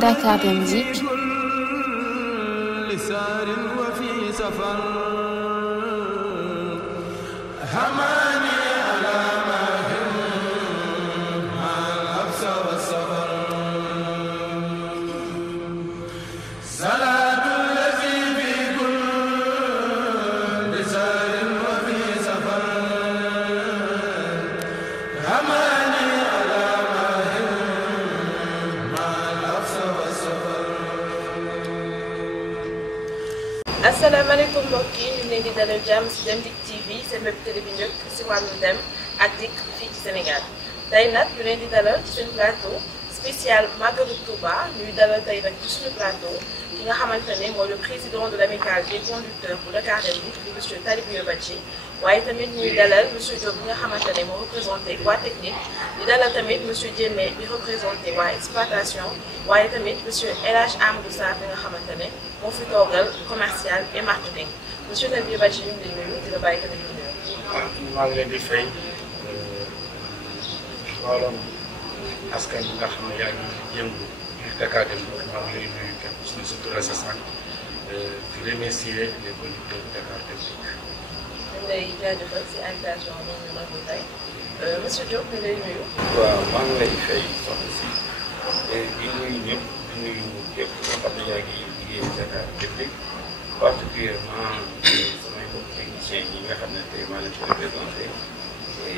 Dakar Music. asalaamaaleykum mbokk yi ñu ngi leen di dalal jàmm ci Dem Dikk TV seen web télé bi njëkk ci wàllu dem ak dikk fii ci Sénégal tey nag ñu leen di dalal ci seen plateau spécial Magalu Touba ñuy dalal tey nag ci suñu plateau ki nga xamante ne mooy le président de l'amicale des conducteurs bu Dakar Dem Dikk di monsieur Talibou Badji waaye tamit ñuy dalal monsieur Diop bi nga xamante ne moo représenté waa technique di dalal tamit monsieur Diémé bi représenté waa exploitation waaye tamit monsieur El Hadj Amadou Sarr bi nga xamante ne moo fi toogal commercial et marketing monsieur Talibou Badji ñu ngi lay nuyu di la bàyyi ka nañu nuyu. maa ngi leen di fay wàllum askan bi nga xam ne yaa ngi yëngu biir Dakar Dem Dikk maa ngi lay nuyu kenn ku si tur sa sant di remercier les conducteurs de Dakar Dem Dikk. ñu ngi lay jaajëfal si invitation bi ñu mën ko tey monsieur Diop ñu lay nuyu. waaw maa ngi lay fay soxna si di nuyu ñëpp di nuyu képp nga xam ne yaa ngi liggéey Dakar Dem Dikk particulièrement samay mbokk techniciens yi nga xam ne tey maa leen fi représenté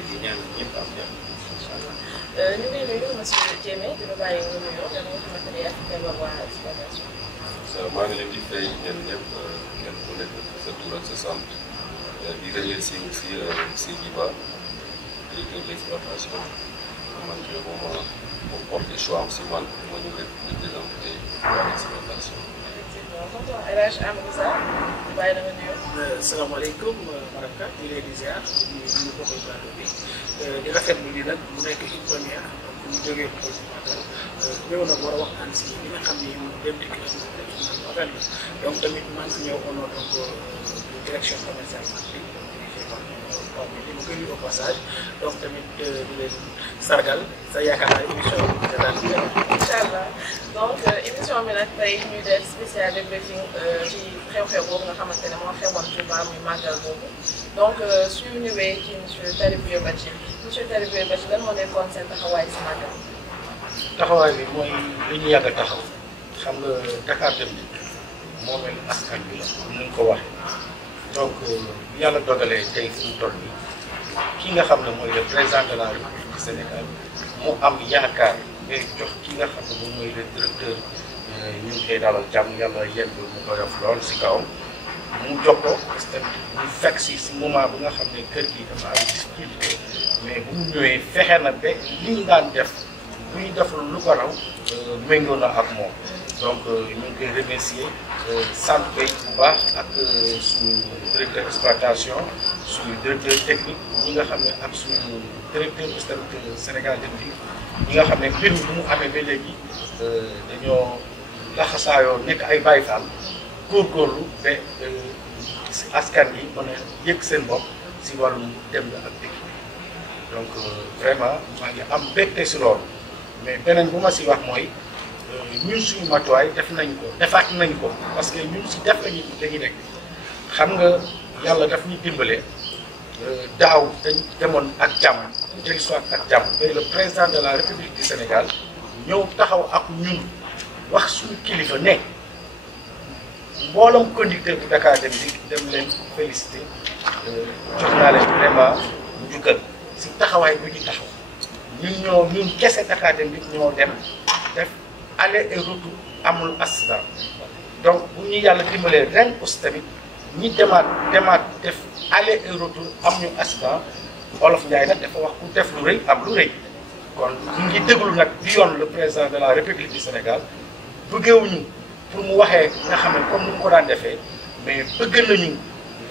di ñaan ñëpp am jàmm incha allah. ñu ngi nuyu monsieur Diémé di la bàyyi nga nuyoo da nga xamante ne yaa fi teewal waa exploitation. maa ngi leen di fay ñenn ñëpp kenn ku nekk sa tur ak sa sant di remercier aussi monsieur Djiba directeur de l'exploitation man je moom porte choix am si man ma ñu représenté waa exploitation. effectivement tonton El Hadj Amadou Sarr bàyyi la nga nuyoo. salaamaaleykum Maraka ñu ngi leen di ziar ñu bokkal plateau bi di rafetlu lii nag mu nekk une première donc ñu jógee ko ñëw na war a waxtaan si li nga xam ni Dem Dikk organ la donc tamit maa ngi ñëw au nom donc direction commerciale marketing dirigé par di ma koy nuyu au passage donc tamit di leen sargal sa yaakaar naa émission bi daan incha allah donc émission bi nag tey ñuy def spécial débriefing ci xew-xew boobu nga xamante ne moo xewoon Touba muy màggal boobu donc suñu ñëwee ci monsieur Talibou Badji monsieur Talibou Badji lan moo nekkoon seen taxawaay si màggal. taxawaay bi mooy li ñu yàgg a taxaw xam nga Dakar Dem Dikk moo mel askan bi la comme ni nga ko waxee donc yàlla dogalee tey fu mu toll nii ki nga xam ne mooy le président de la République du Sénégal mu am yaakaar ngay jox ki nga xam ne moom mooy le directeur ñu ngi koy dalal jàmm yàlla yéen mu koy def lool si kawam mu jox ko parce que ñu fekk si moment bi nga xam ne kër gi dafa am difficulté mais bu mu ñëwee fexe na ba li ñu daan def bu ñu deful lu ko raw méngoo na ak moom donc ñu ngi koy remercier sant koy bu baax ak suñu directeur exploitation suñu directeur technique ñi nga xam ne ak suñu directeur tamit Sénégal Dem Dikk ñi nga xam ne mbir mi bu mu amee ba léegi dañoo laxasaayoo nekk ay Baay Faal góorgóorlu ba si askan yi mën a yëg seen bopp si wàllum dem ak dikk donc vraiment maa ngi am mbégte si loolu mais beneen bu ma si wax mooy ñun suñu matuwaay def nañ ko defaat nañ ko parce que ñun si def lañu nekk xam nga yàlla daf ñu dimbale daaw dañ demoon ak jàmm tey soit ak jàmm tey le président de la République du Sénégal ñëw taxaw ak ñun wax suñu kilifa ne mbooloom conducteur bu Dakar Dem Dikk dem leen félicité jox naa leen vraiment njukkal si taxawaay bu ñu taxaw ñun kese Dakar Dem Dikk ñoo dem def aller et retour amul accident donc bu ñu yàlla dimbalee ren aussi tamit ñi demaat def aller et retour am ñu accident Olof Ndiaye nag dafa wax ku def lu rëy am lu rëy kon ñu ngi déglu nag bi yoon le président de la République du Sénégal bëggewuñu pour mu waxee nga xam ne comme ni mu ko daan defee mais bëgg nañu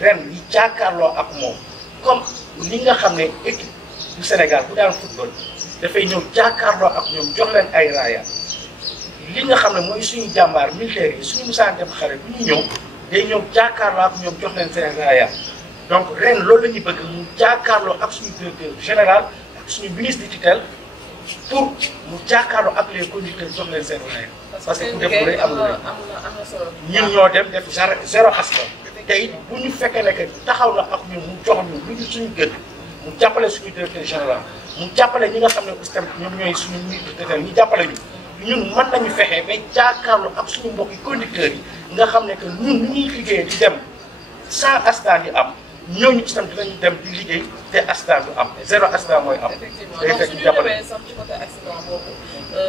ren yi jàkkaarloo ak moom comme li nga xam ne équipe du Sénégal bu daan football dafay ñëw jàkkaarloo ak ñoom jox leen ay raaya li nga xam ne mooy suñu jàmbaar militaire yi suñu musaan dem xare bu ñu ñëw day ñëw jàkkaarloo ak ñoom jox leen seen raaya donc ren loolu la ñuy bëgg mu jàkkaarloo ak suñu directeur général ak suñu ministre de tutelle pour mu jàkkaarloo ak les conducteurs jox leen seen wàll. parce que ku def lu rëy am na solo. ñun ñoo dem def zéro askan. te it bu ñu fekkee ne que taxaw na ak ñun mu jox ñu lu ñu suñu gën mu jàppale suñu directeur général mu jàppale ñi nga xam ne aussi tamit ñoom ñooy suñu ministre ñu jàppale ñu. ñun mën nañu fexe ba jàkkaarloo ak suñu mbokki conducteurs yi nga xam ne que ñun ñu ñuy liggéeyee di dem sans accident yi am ñooñu ci tam dinañu dem di liggéey te accident du am zéro accident mooy am. effectivement day donc fekk su ñu ñu jàppale ñëwee sax ci côté accident boobu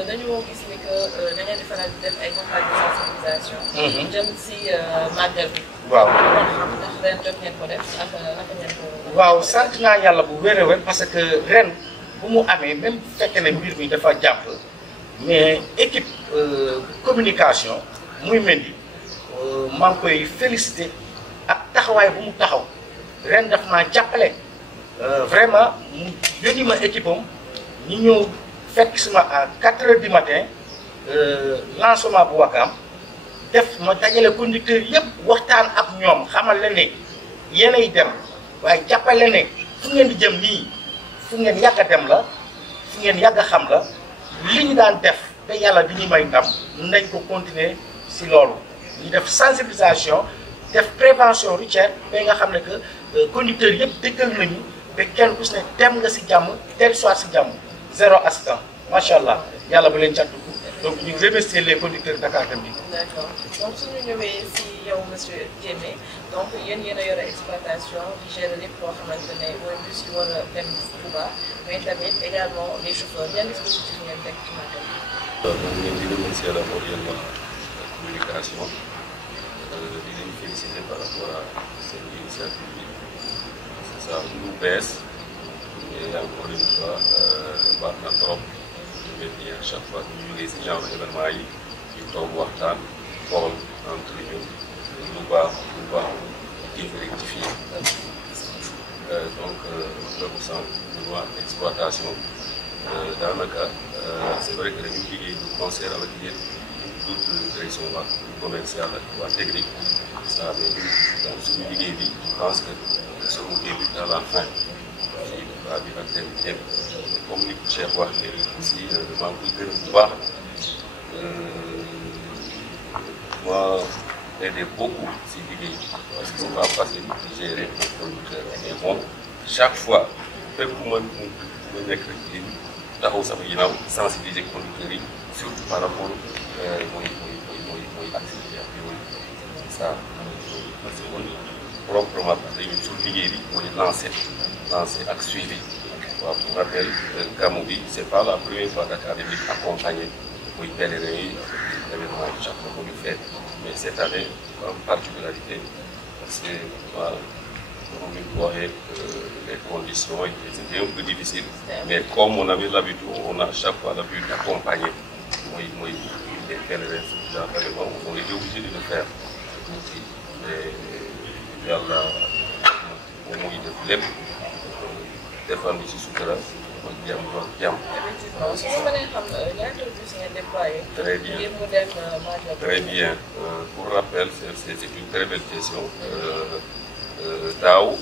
dañoo gis ni que da ngeen di faral di def ay campagnes de sensibilisation. jëm si màggal bi. waaw kon xam ndax ren jot ngeen ko def ak naka ngeen ko. waaw sant naa yàlla bu wér a wér parce que ren bu mu amee même bu fekkee ne mbir mi dafa jàpp. mais équipe communication muy Mendy maa ngi koy félicité ak taxawaay bu mu taxaw ren daf maa jàppale vraiment mu yónni ma équipe am ñu ñëw fekk si ma à 4 heures du matin lancement bu Wakaam def ma dajale conducteurs yëpp waxtaan ak ñoom xamal la ne yéenay dem waaye jàppale ne fu ngeen di jëm nii fu ngeen yàgg a dem la fu ngeen yàgg a xam la. li ñu daan def te yàlla di ñu may ndam nañ ko continuer si loolu ñu def sensibilisation def prévention routière ba nga xam ne que conducteurs yëpp déggal nañu ba kenn ku si ne dem nga si jàmm tel soit si jàmm zéro accident macha allah yàlla bu leen càttuku donc ñu remercier les conducteurs Dakar Dem Dikk. d'accord donc suñu ñëwee si yow monsieur Diémé donc yéen a yore exploitation di gérer lépp loo xamante ne mooy bus yi war a dem Touba mais tamit également les chauffeurs yan dispositif ngeen teg ci magal bi. maa ngi leen di remercier d'abord yéen waa communication di leen féliciter par rapport à seen initiative bi c'est ça lu bees et encore une fois baax na trop. mais à chaque fois que ñu jógee si genre événement yi ñu toog waxtaan xool entre ñun lu baax jéem a rectifier donc loolu sànq ñu wax exploitation daanaka c'est vrai que dañuy liggéey de concert avec yéen toute direction waa commerciale ak waa technique ça mais donc suñu liggéey bi je pense que sama début à la fin fii waa bi ak dem comme ni ko Cheikh wax léegi aussi maa ngi koy gërëm bu baax ma aidé beaucoup si liggéey parce que c'est pas facile de gérer un conducteur mais moom chaque fois fépp bu ma nekk rek di taxaw sama ginnaaw sensibiliser conducteurs yi surtout par rapport mooy activité ak yooyu ça parce que man proprement dañu suñu liggéey bi mooy lancer ak suivi. waaw pour rappel gàmmu bi c'est pas la première fois Dakar Dem Dikk accompagné muy pèlerin yi événement yi chaque fois ñu fait mais cette année en particularité parce que voilà comme ni ko waxee les conditions c'était un peu difficile mais comme on avait l'habitude on a chaque fois l'habitude d'accompagner mooy les pèlerins genre événement on était obligé de le faire mais yàlla moom mooy def lépp defal ci sutura ak jàmm ak jàmm. effectivement su ma mënee xam ñaata bus ngeen déployé. très bien ngir mu dem Magal. très bien pour rappel c'est une très belle question daaw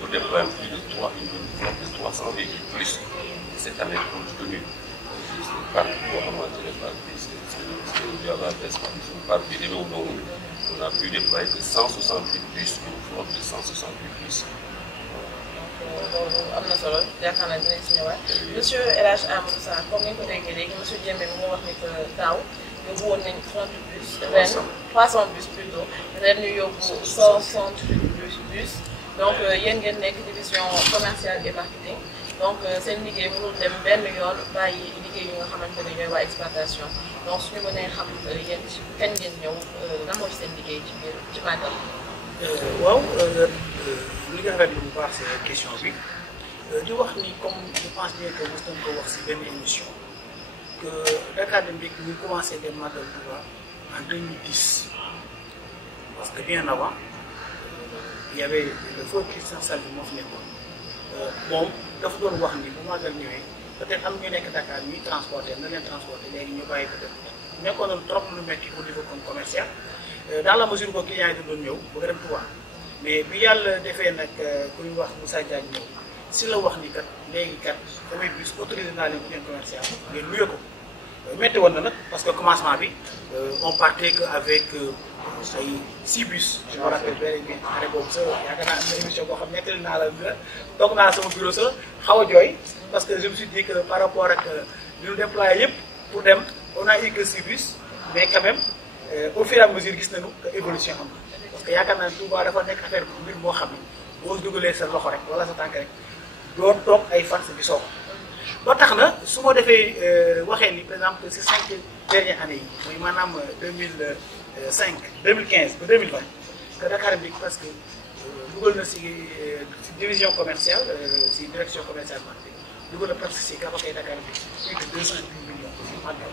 nous déployons plus de 300 véhicules plus cette année compte tenu du parc boo xamante ne parc bi c'est yàlla des parc bi demeewul noonu on a pu déployer que 168 bus une flotte de 168 bus. loolu am na solo yaakaar naa dinañ si ñëwaat monsieur El Hadj Amadou Sarr comme ni nga ko déggee léegi monsieur Diémé mi nga wax ni que daaw yóbbu woon nañ 30 bus ren 300 bus plutôt ren ñu yóbbu 168 bus donc yéen ngeen nekk division commerciale et marketing donc seen liggéey mënul dem benn yoon bàyyi liggéey yu nga xamante ne ñooy waa exploitation donc suñu mënee xam yéen ci kañ ngeen ñëw lan moo ci seen liggéey ci biir ci màggal. waaw li nga rafetlu bu baax c'est question bi di wax ni comme je pense bien que mos nañ ko wax si benn émission que Dakar Dem Dikk ñu commencé dem Magal Touba en 2010 parce que bien avant il y avait le feu Christian Salvi moo fi nekkoon moom dafa doon wax ni bu Magal ñëwee peut-être am ñu nekk Dakar ñuy transporter na leen transporter léegi ñu bàyyi ko def nekkoon na trop lu metti au niveau comme commercial dans la mesure que client yi doon ñëw bëgg a dem Touba mais bi yàlla defee nag ku ñu wax Moussa Diagne ñëw si la wax ni kat léegi kat samay bus autorisé naa leen bien commercial ngeen luye ko métti woon na nag parce que commencement bi on partait que avec ay 6 bus. je me rappelle bien année boobu sa yaakaar naa am na émission boo xam nettali naa la toog naa sama bureau sa xaw a jooy parce que je me suis dit que par rapport ak li ñu déployé yëpp pour dem on a eu que 6 bus mais quand même au fur et à mesure gis nañu que évolution am na parce que yaakaar naa ne Touba dafa nekk affaire mbir moo xam ne boo dugalee sa loxo rek wala sa tànk rek doo toog ay fan sa gisoo ko ba tax na su ma defee waxee ni par exemple si 5 dernières années yi mooy maanaam 2015 ba 2020 que Dakar bi parce que dugal na si division commerciale si direction commerciale marketing dugal na presque si Gabakay Dakar bi plus de 210 millions si màggal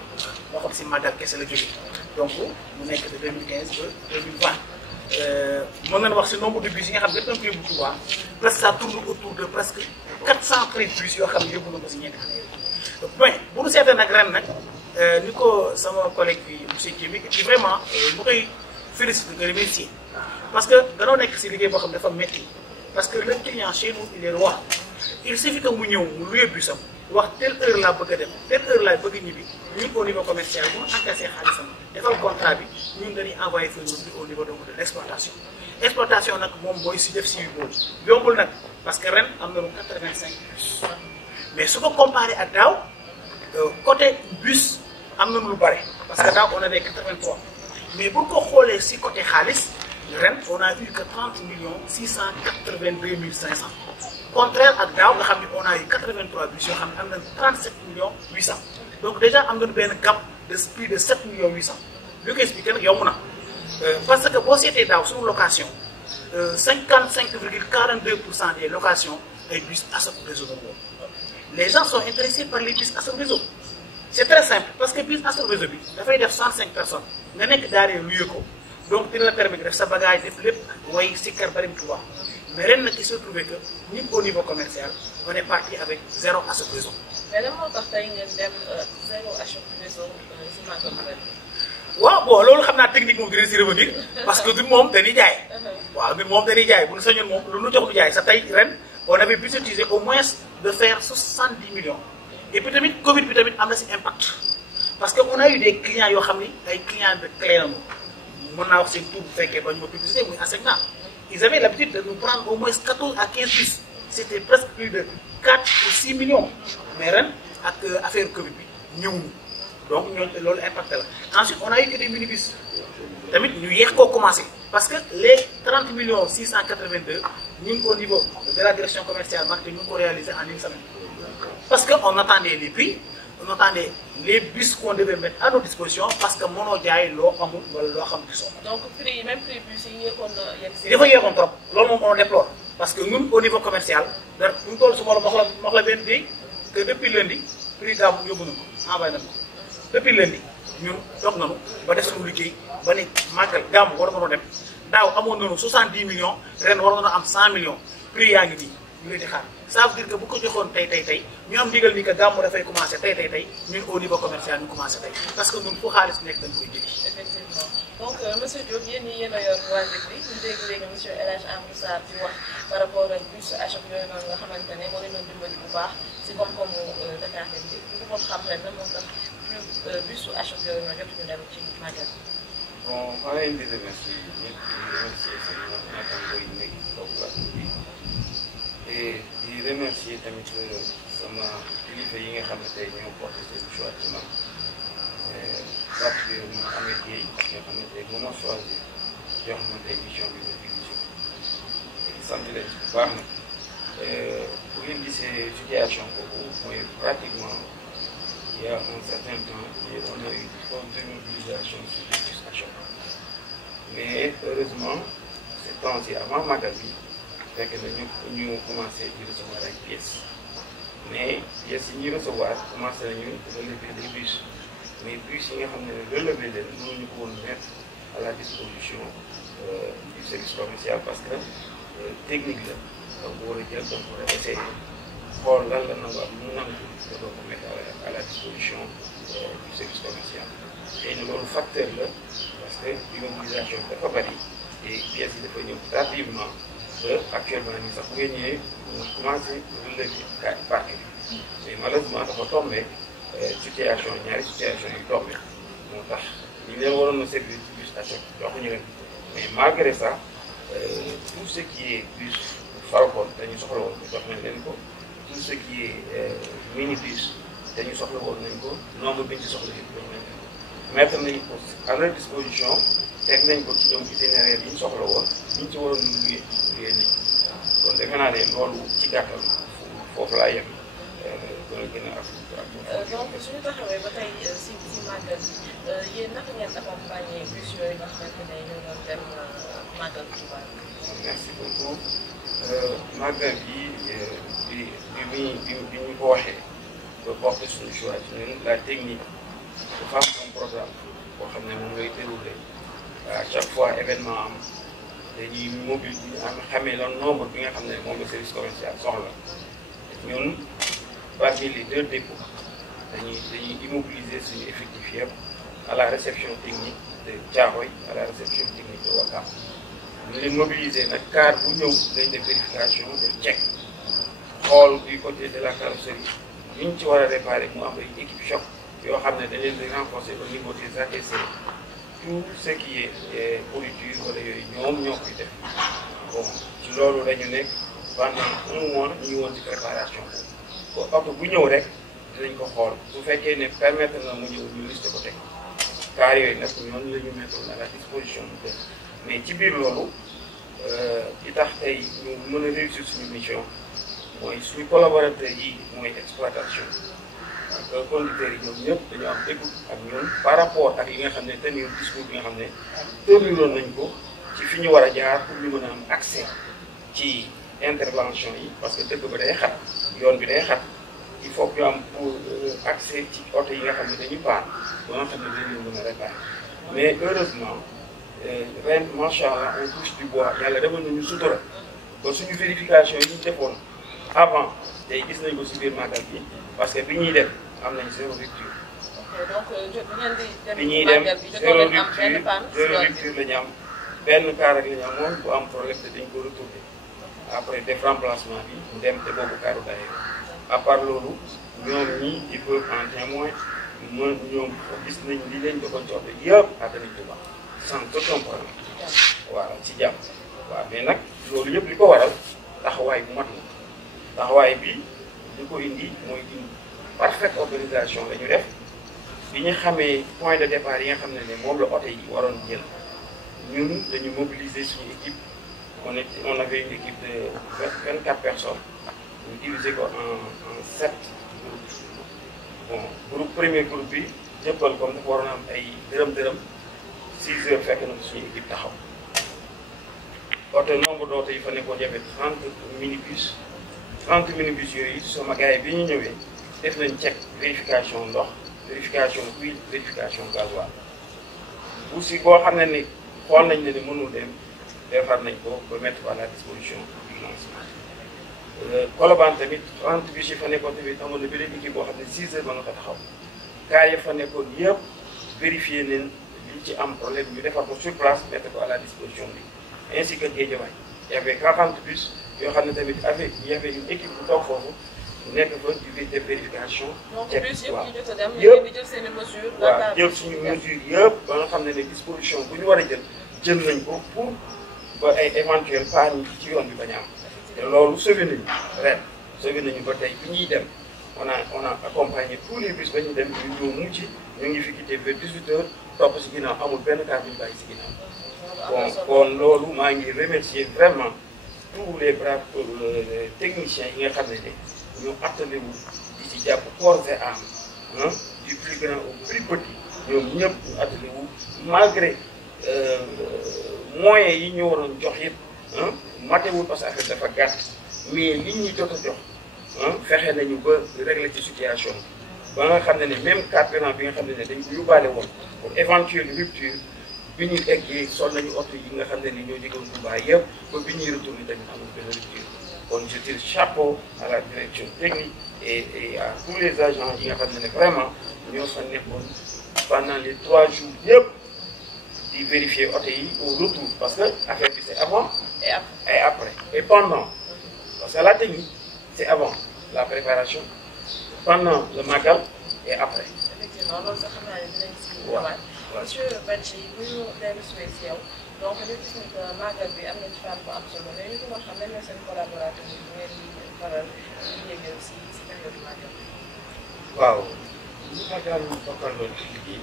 loo xam si màggal kese la jógee donc mu nekk de 2015 ba 2020 mën nañu wax si nombre de bus yi nga xam ne dafa yóbbu Touba presque ça tourne autour de presque 413 bus yoo xam ne yóbbu na ko si ñeenti année bon bu ñu seetee nag ren nag ni ko sama collègue bi monsieur Diémé et vraiment bu koy féliciter nga remercier parce que danoo nekk si liggéey boo xam ne dafa métti parce que le client chez nous il est roi il suffit que mu ñëw mu luye busam wax telle heure laa bëgg a dem telle heure laa bëgg a ñibbi ñun au niveau commercial bu ñu encaissé xaalisam defal contrat bi ñun dañuy envoyé feuille bi au niveau donc de l' exploitation exploitation nag moom booy si def suivi boobu yombul nag parce que ren am nañu 85 bus mais su ko comparé ak daaw côté bus am nañu lu bare parce que daaw on avait 83 mais bu ko xoolee si côté xaalis ren on a eu que 30 682 500 contraire ak daaw nga xam ne on a eu 83 bus yoo xam ne am nañu 37 800 donc déjà am nañu benn gap de plus de 7 800 li ko expliqué nag yomb na parce que boo seetee daaw suñu location 55,42% des locations ay bus Assoc Réseau la boobu les gens sont intéressés par les bus Assoc Réseau c'est très simple parce que bus Assoc Réseau bi dafay def 105 personnes nga nekk daaree luye ko donc dina la permettre def sa bagage def lépp way sikkar barim Touba mais ren nag il se trouve que ñun au niveau commercial on est parti avec 0 Assoc Réseau. mais lan moo tax tey ngeen dem 0 Assoc Réseau si màggal ren. waaw bon loolu xam naa technique moom dina si revenir parce que ñun moom dañuy jaay. waaw ñun moom dañuy jaay bu ñu sañoon moom lu ñu jox lu jaay sa tey ren on avait budgétisé au moins de faire 70 millions et puis tamit Covid bi tamit am na si impact parce que on a eu des clients yoo xam ni ay clients de clé la moom mën naa wax seen tur bu fekkee ba ñu ma publicité muy enseignement ils avaient l'habitude de nous prendre au moins 14 à 15 bus c'était presque plus de 4 ou 6 millions mais ren ak affaire Covid bi ñëwuñu donc ñooñu loolu impacté la ensuite on a eu que des minibus tamit ñu yéex koo commencé parce que les 30 682 ñun au niveau de la direction commerciale marketing ñu ngi ko réalisé en une semaine parce que on attendait les prix on attendait les bus qu'on devait mettre à nos dispositions parce que mënoo jaay loo amul wala loo xam gisoo. donc prix yi même prix bus yi yéexoon na yegg si. dafa yéexoon trop loolu moom on déplore parce que ñun au niveau commercial dara ñu toll su ma la wax la benn day que depuis lundi prix gàmmu yóbbu na ko envoyé na ko depuis lundi ñun toog nañu ba def suñu liggéey ba ne màggal gàmmu war nañoo dem daaw amoon nañu 70 millions ren war nañoo am 100 millions prix yaa ngi nii ñu leen di xaar ça veut dire que bu ko joxoon tey ñu am ndigal ni que gàmmu dafay commencé tey ñun au niveau commercial ñu commencé tey parce que ñun fu xaalis nekk dañ koy jëli. effectivement donc monsieur Diop yéen ñii yéen a yor waa bi ñu dégg léegi monsieur El Hadj Amadou Sarr di wax par rapport ak bus Assoc yooyu noonu nga xamante ne moo leen doon dimbali bu baax si koom-koomu Dakar Dem Dikk ñu ko xam ren moo tax bus Assoc yooyu noonu jotuñu dem ci màggal. bon maa ngi leen di remercier ñëpp di remercier seen naataangoo yi nekk ci kaw plateau bi et di remercier tamit sama kilifa yi nga xam ne tey ñoo porté seen choix ci man particulièrement Ameth Gueye nga xam ne tey moom moo choisir jox ma tey mission bi ma dirigé sant leen ci bu baax nag bu ngeen gisee situation boobu mooy pratiquement il y a un certain temps on a eu une forte mobilisation sur les bus Assoc mais heureusement ces temps-ci avant magal bi fekk na ñu commencé di recevoir ay pièces mais pièces yi ñuy recevoir commencé nañu relever des bus mais bus yi nga xam ne relever leen mënuñu ko woon mettre à la disposition du service commercial parce que technique la donc war a jël donc war a essayer xool lan la nangu am mu nangu nga doon ko mettre à la disposition du service commercial xëy na loolu facteur la parce que immobilisation bi dafa bari et pièces yi dafa ñëw tardivement actuellement nii sax bu ngeen ñëwee mu commencé relever parc bi mais malheureusement dafa tombé situation ñaari situation yu tombé moo tax ñu leen waroon na servir ci bus à choc joxuñu leen mais malgré ça tout ce qui est bus Falcon dañu soxla woon ko jox nañ leen ko tout ce qui est minibus dañu soxla woon nañ ko nombre bi ñu ci soxla yëpp jox nañ leen ko mettre nañ ko à leur disposition teg nañ ko ci ñoom itinéraire yi ñu soxla woon ñu ci waroon liggéey nañ kon defe naa ne loolu ci gàttal foofu laa yem gën a donc suñu taxawee ba tey si màggal yéen naka ngeen accompagner bus yooyu nga xamante ne ñoo doon dem màggal Touba. merci beaucoup màggal bi ñu ko waxee ba porter suñu choix ci ñun la technique dafa am un programme boo xam ne moom lay déroulé à chaque fois événement am dañuy mobile bu ñu xamee la nombre bi nga xam ne moom la service commercial soxla ñun parmi les 2 dépôts dañuy immobiliser suñu effectif yëpp à la réception technique de Thiaroye à la réception technique de Ouakam ñu leen mobiliser nag car bu ñëw dañ def vérification def check xool du côté de la carrosserie ñu ñu ci war a réparer mu am ay équipe choc yoo xam ne dañ leen di renforcer au niveau des ATC tout ce qui est pourriture wala yooyu ñoom ñoo koy def bon ci loolu dañu nekk pendant 1 mois ñu ngi woon ci préparation boobu oto bu ñëw rek dinañ ko xool su fekkee ne permettre na mu ñëw ñu liste ko teg car yooyu nag ñooñu la ñu mettre à la disposition de mais ci biir loolu li tax tey ñu mën a réussir suñu mission mooy suñu collaborateurs yi mooy exploitation ak conducteurs yi ñoom ñëpp dañu am écoute ak ñun par rapport ak yi nga xam ne tenir discours bi nga xam ne tënkuloon nañ ko ci fi ñu war a jaar pour ñu mën a am accès ci intervention yi parce que dëkk ba day xat yoon bi day xat il faut que ñu am pour accès ci oto yi nga xam ne dañuy paan ba nga xam ne dañu mën a réparer mais heureusement ren macha allah on touche du bois yàlla demal nañu sutura ba suñu vérification yi ñu defoon avant tey gis nañ ko si biir màggal bi parce que bi ñuy dem am nañ 0 rupture. donc bi ñuy dem 0 rupture la ñu am benn car rek la ñu amoon bu am problème te dañ ko retourné après def remplacement bi mu dem te boobu caru d'ailleurs à part loolu ñoom ñi il faut en témoin ñoom gis nañ li leen joxoon ci oto yëpp àddana Touba sans aucun problème waaw ci jàmm waaw mais nag loolu yëpp li ko waral taxawaay bu mat la taxawaay bi li ko indi mooy une parfaite organisation la ñu def bi ñu xamee point de départ yi nga xam ne moom la oto yi waroon jël ñun dañu mobiliser suñu équipe on avait une équipe de 24 personnes ñu diviser ko en 7 groupes bon premier groupe bi jëppal comme dafa waroon am ay dërëm 6 heures fekk na suñu équipe taxaw oto nombre d'oto yi fa nekkoon jafe 30 minibus yooyu sama gars yi bi ñu ñëwee def nañ check vérification ndox vérification huile vérification gasoil bu si boo xam ne ni xool nañ ne ni mënul dem defar nañ ko ba mettre à la disposition du financement Colobane tamit 30 bus yi fa nekkoon tamit amoon na beneen équipe boo xam ne 6 heures mën na ko taxaw car yi fa nekkoon yëpp vérifier nañ li ci am problème ñu defar ko sur place mettre ko à la disposition bi ainsi que Guédiawaye y avait 40 bus yoo xam ne tamit y avait une équipe bu toog foofu nekk fa di def vérification. donc bus yëpp ñu jot a dem yëpp jël seen i mesures. waaw jël suñu mesures yëpp ba nga xam ne disposition bu ñu war a jël nañ ko pour ba ay éventuel panne ci yoon bi bañ a am te loolu sauvé nañu ren sauvé nañu ba tey bi ñuy dem on a accompagné tous les bus ba ñu dem ñu ñëw mucc ñu ngi fi quitté vers 18 heures topp si ginnaaw amul benn car bu ñu bàyyi si ginnaaw. kon loolu maa ngi remercier vraiment tous les braves techniciens yi nga xam ne ñoo attelé wu di ci jàpp corps et âme du plus grand au plus petit ñoom ñëpp ñu attelé wu malgré moyens yi ñu waroon jox yëpp matewul parce que affaire dafa gàtt mais li ñuy jot a jox fexe nañu ba régler ci situation ba nga xam ne même carburant bi nga xam ne dañ ko yóbbaale woon pour éventuelle rupture bi ñuy eggee sol nañu oto yi nga xam ne ñoo jógoon Touba yëpp ba bi ñuy retourné tamit amul benn rupture kon je tire chapeau à la direction technique et à tous les agents yi nga xam ne vraiment ñoo fa nekkoon pendant les 3 jours yëpp di vérifier oto yi au retour parce que affaire bi c'est avant et après et pendant parce que la technique c'est avant la préparation pendant le magal et après. effectivement loolu sax xam naa ne dinañ si ñëwaat. monsieur Badji bu ñu dellu si yow donc ñu gis ni que magal bi am na ci fànn bu am solo mais ñu ko xam ne seen collaborateur yi ngeen di faral di yëngal si période magal bi. waaw li ma daan bokkandoo ci liggéey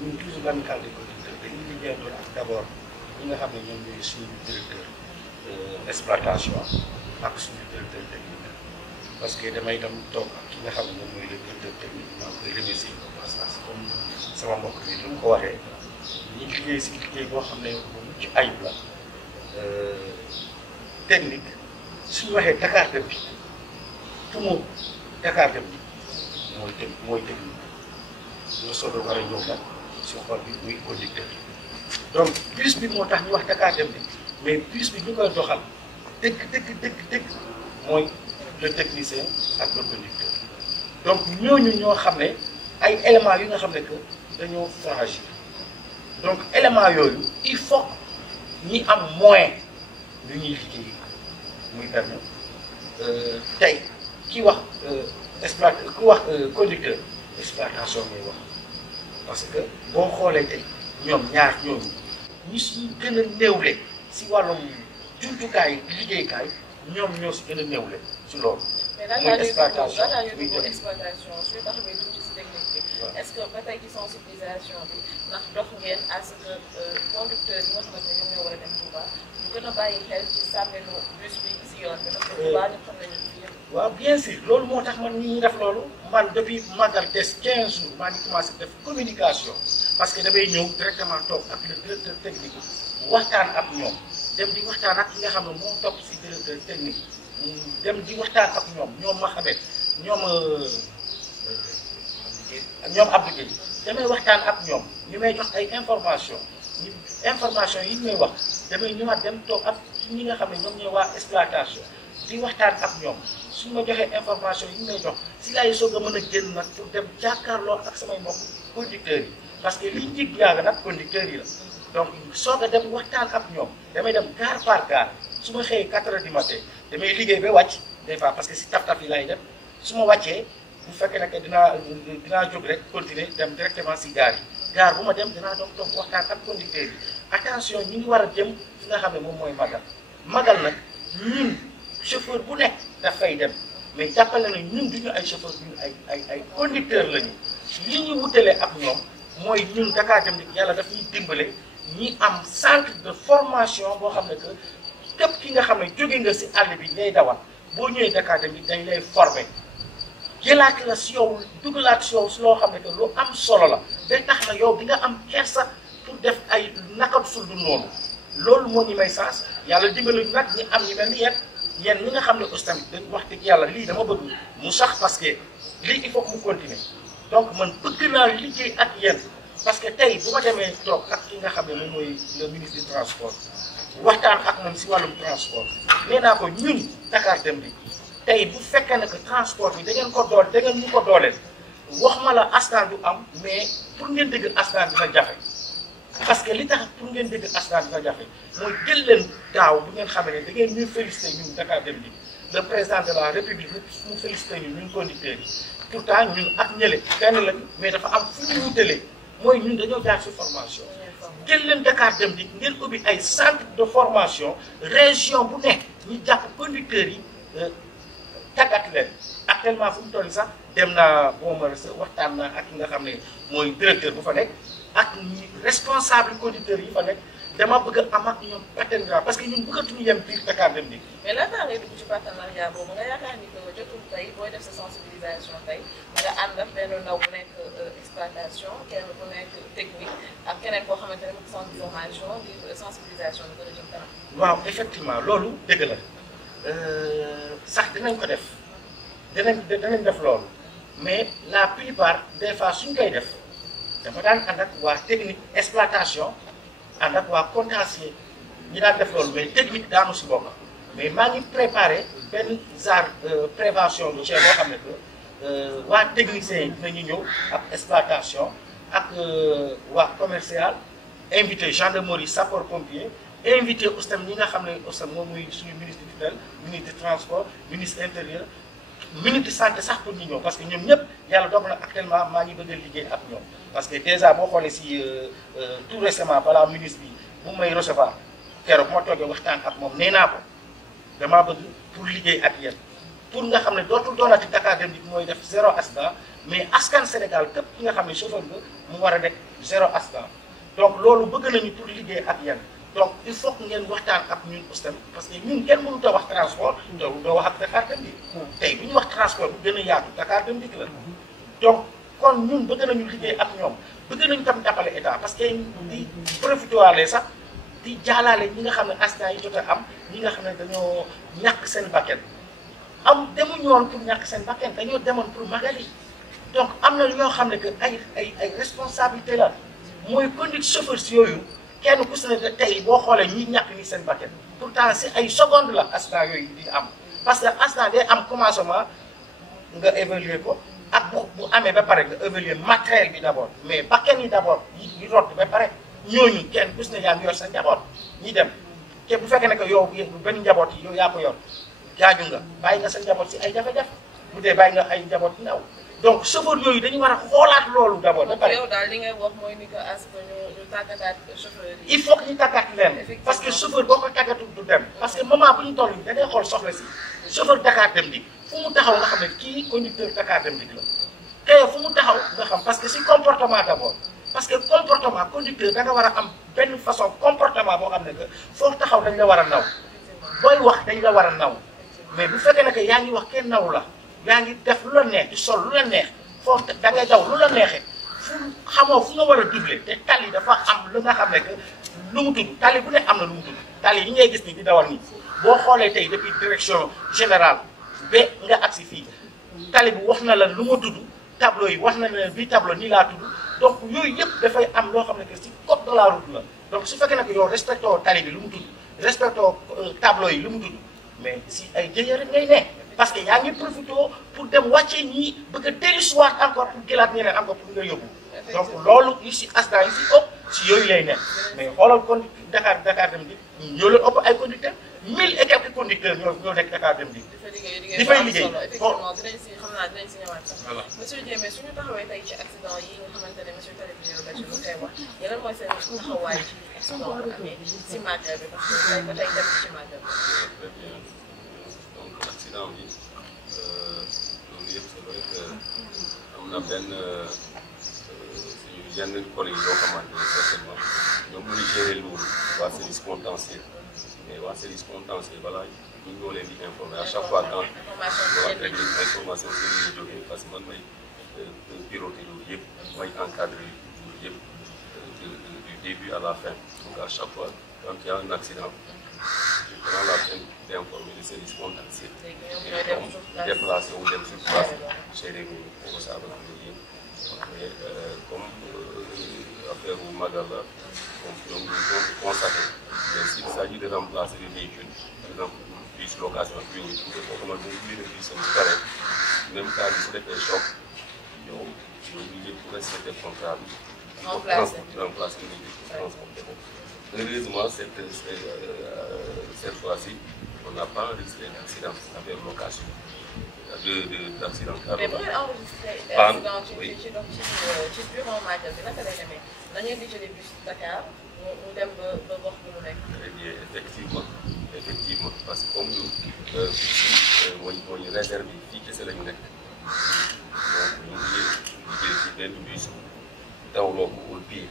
ñun toujours l'amicale des producteurs dañuy liggéeyandoo ak d'abord ñi nga xam ne ñoom ñooy suñu directeur exploitation ak suñu directeur technique parce que damay dem toog ak ki nga xam ne moom mooy le directeur technique maa ngi koy remercier au passage comme sama mbokk bi lu mu ko waxee ñu liggéey si liggéey boo xam ne bu mucc ayib la technique suñu waxee Dakar Dem Dikk tumu Dakar Dem Dikk mooy technique ñoo soog a war a ñëw nag si xol bi muy conducteur donc bus bi moo tax ñu wax Dakar Dem Dikk mais bus bi ñu koy doxal dëgg mooy le technicien ak le conducteur donc ñooñu ñoo xam ne ay éléments yi nga xam ne que dañoo fragile donc éléments yooyu il faut ñi am moyen lu ñuy liggéey muy benn tey ki wax conducteur exploitation ngay wax parce que boo xoolee tey ñoom ñaar ñooñu ñi si gën a néewle si wàllum jumtukaay liggéeykaay ñoom ñoo si gën a néewle si loolu. muy exploitation muy exploitation su ñu taxawee tuuti si technique bi. est-ce que ba tey ci sensibilisation bi ndax dox ngeen à ce que conducteur yi nga xamante ne ñoom ñoo war a dem Touba ñu gën a bàyyi xel ci sàmmelu bus bi si yoon bi parce que Touba ñu xam nañu fi yëpp. waaw bien sûr loolu moo tax man ñi def loolu man depuis magal des 15 jours maa ngi commencé def communication parce que damay ñëw directement toog ak le directeur technique waxtaan ak ñoom dem di waxtaan ak ki nga xam ne moo topp si directeur technique dem di waxtaan ak ñoom Mohamed ñoom Abdou Gueye damay waxtaan ak ñoom ñu may jox ay information yi ñu may wax damay ñëwaat dem toog ak ñi nga xam ne ñoom ñooy waa exploitation di waxtaan ak ñoom suñ ma joxee information yi ñu may jox si laay soog a mën a génn nag pour dem jàkkaarloo ak samay mbokk conducteurs yi parce que li njig yaaga nag conducteurs yi la donc soog a dem waxtaan ak ñoom damay dem gare par gare su ma xëyee 4 heures du matin damay liggéey ba wàcc des fois parce que si taf-taf yi laay dem su ma wàccee bu fekkee ne dinaa jóg rek continuer dem directement si gare yi gare bu ma dem dinaa doon toog waxtaan ak conducteurs yi attention ñi ngi war a jëm fi nga xam ne moom mooy magal nag ñun chauffeur bu nekk dafay dem mais jàppale na ñun duñu ay chauffeur duñu ay conducteur lañu li ñu wutalee ak ñoom mooy ñun Dakar Dem Dikk yàlla daf ñuy dimbale ñi am centre de formation boo xam ne que képp ki nga xam ne jóge nga si àll bi ngay dawal boo ñëwee Dakar Dem Dikk dañ lay former jëlaat la si yow dugalaat si yow si loo xam ne que lu am solo la day tax na yow di nga am kersa pour def ay naka sul du noonu loolu moo ñu may sens yàlla dimbali nag ñi am ñu mel ni yéen ñi nga xam ne aussi tamit dañ wax dëgg yàlla lii dama bëgg mu sax parce que lii il faut que mu continuer donc man bëgg naa liggéey ak yéen parce que tey bu ma demee toog ak ki nga xam ne moom mooy le ministre du transport waxtaan ak moom si wàllum transport nee naa ko ñun Dakar Dem Dikk tey bu fekkee ne que transport bi da ngeen ñu ko dooleel wax ma la askan du am mais pour ngeen dégg askan dina jafe parce que li tax pour ngeen dégg askan dina jafe mooy jël leen daaw bu ngeen xamee ne da ngeen ñuy félicité ñun Dakar Dem Dikk le président de la république mu félicité ñun conducteurs yi pourtant ñun ak ñële benn lañu mais dafa am fu ñu wutalee mooy ñun dañoo jaar ci formation jël leen Dakar Dem Dikk ngeen ubbi ay centre de formation région bu nekk ñu jàpp conducteurs yi tàggat leen actuellement fu mu toll sax dem naa boo ma waxtaan naa ak ki nga xam ne mooy directeur bu fa nekk ak responsable conducteurs yi fa nekk dama bëgg a am ak ñoom partenariat parce que ñun bëggatuñu yem biir Dakar Dem Dikk. mais laataa ngay dugg ci partenariat boobu nga yaakaar ni que jotul tey booy def sa sensibilisation tey nga ànd ak benn ndaw bu nekk exploitation kenn bu nekk technique ak keneen koo xamante ne mu centre de formation ngir sensibilisation bi gën a jëm kanam. waaw effectivement loolu dëgg la sax dinañ ko def dinañ def loolu mais la plupart des fois suñ koy def dama daan ànd ak waa technique exploitation. ànd ak waa contentieux ñi daan def loolu mais technique daanu si bokk mais maa ngi préparé benn genre prévention bu boo xam ne que waa techniciens yi dinañu ñëw ak exploitation ak waa commercial invité gendarmerie sapeur pompier invité aussi ñi nga xam ne aussi moom muy suñu ministre du tutelle ministre du transport ministre intérieur ministre de santé sax pour ñu ñëw parce que ñoom ñëpp yàlla dogal na actuellement maa ngi bëgg a liggéey ak ñoom parce que déjà boo xoolee si tout récemment balaa ministre bi bu may recevoir keroog moo toogee waxtaan ak moom nee naa ko damaa bëgg pour liggéey ak yéen pour nga xam ne dootul doonati Dakar Dem Dikk mooy def zéro accident mais askan Sénégal képp ki nga xam ne chauffeur nga mu war a nekk zéro accident donc loolu bëgg nañu pour liggéey ak yéen donc il faut que ngeen waxtaan ak ñun aussi parce que ñun kenn mënut a wax transport doo wax ak Dakar Dem Dikk tey bu ñu wax transport bu gën a yaatu Dakar Dem Dikk la donc kon ñun bëgg nañu liggéey ak ñoom bëgg nañu tam jàppale état parce que di profité waale sax di jaalaale ñi nga xam ne accident yi jot a am ñi nga xam ne dañoo ñàkk seen bakkan demuñu woon pour ñàkk seen bakkan dañoo demoon pour magali donc am na yoo xam ne que ay responsabilité la mooy conduite chauffeur si yooyu kenn ku si ne tey boo xoolee ñi ñàkk ni seen bakkan pourtant si ay secondes la accident yooyu di am parce que accident day am commencement nga évaluer ko ak bu amee ba pare nga évaluer matériel bi d' abord mais bakkan yi d' abord yi rot ba pare ñooñu kenn ku si ne yaa ngi yor sa njaboot ñi dem te bu fekkee ne que yow benn njaboot yi yow yaa ko yor gaaju nga bàyyi nga sa njaboot si ay jafe-jafe bu dee bàyyi nga ay njaboot ndaw donc chauffeur yooyu dañu war a xoolaat loolu d' abord ba pare yow daal li ngay wax mooy ni que askan ñu tàggataat chauffeur yi. il faut que ñu tàggat leen parce que chauffeur boo ko tàggatu du dem parce que moment bu ñu toll nii da ngay xool soxla si chauffeur Dakar Dem Dikk fu mu taxaw nga xam ne kii conducteur Dakar Dem Dikk la te fu mu taxaw nga xam parce que si comportement d' abord parce que comportement conducteur da nga war a am benn façon comportement boo xam ne que foofu taxaw dañ la war a naw booy wax dañ la war a naw mais bu fekkee ne que yaa ngi wax kenn naw la yaa ngi def lu la neex di sol lu la neex foofu da ngay daw lu la neexee fu xamoo fu nga war a doubler te tali dafa am lu nga xam ne que lu mu tudd tali bu ne am na lu mu tudd tali yi ngay gis ni di dawal nii boo xoolee tey depuis direction générale ba nga agsi fii tali bi wax na la lu ma tudd tableau yi wax na la bii tableau nii laa tudd donc yooyu yëpp dafay am loo xam ne que si code de la route la donc su fekkee ne que yow respecté woo tali bi lu mu tudd respecté woo tableau yi lu mu tudd mais si ay jëye rek ngay ne parce que yaa ngi profité pour dem wàccee ñii bëgg a dellusiwaat encore pour jëlaat ñeneen encore pour nga yóbbu donc loolu yu si accident yi si ëpp si yooyu lay nekk mais xoolal kon Dakar Dem Dikk ñoo leen ëpp ay conducteurs 1000 et quelques conducteurs ñoo nekk Dakar Dem Dikk di fay liggéey effectivement dinañ si xam naa dinañ si ñëwaat sax monsieur Diémé suñu taxawee tey ci accident yi nga xamante ne monsieur télévision Bachir lu koy wax yeneen mooy seen taxawaay ci accident bu amee si màggal bi parce que tey ba tey dem ci màggal bi donc accident bi loolu yëpp c'est vrai que am na benn suñu yenn collègues yoo xamante ne certainement ñoom ñuy gérer loolu waa service contentieux mais waa service contentieux balaa ñu ñoo leen di informer à chaque fois quand information si li ñuy jógee parce que man may piloté loolu yëpp may encadré loolu yëpp du début à la fin donc à chaque fois quand il y a un accident je prends la peine d'informer le service contentieux et comme déplacé wu dem sur place gérer wu responsable yooyu yëpp mais comme affaire wu magal la donc ñoom ñu ko constaté mais s'il s'agit de remplacer le véhicule par exemple bus location ak yooyu pour que man bu ñu leen di seen pare même cas bi su defee choc ñoom ñooñu yëpp pour respecter contrat bi remplacer le véhicule transporté ko heureusement cette fois-ci on n'a pas enregistré d'accident avec location d'accident mais bu ngeen enregistré accident ci bureau magal bi naka lay demee dañuy di jëlee bus Dakar mu dem ba gox bi mu nekk. très bien effectivement parce que comme ñu fii moo ñu réserve yi fii kese la ñu nekk donc ñu ngi jël ci benn bus dawloo ko au pied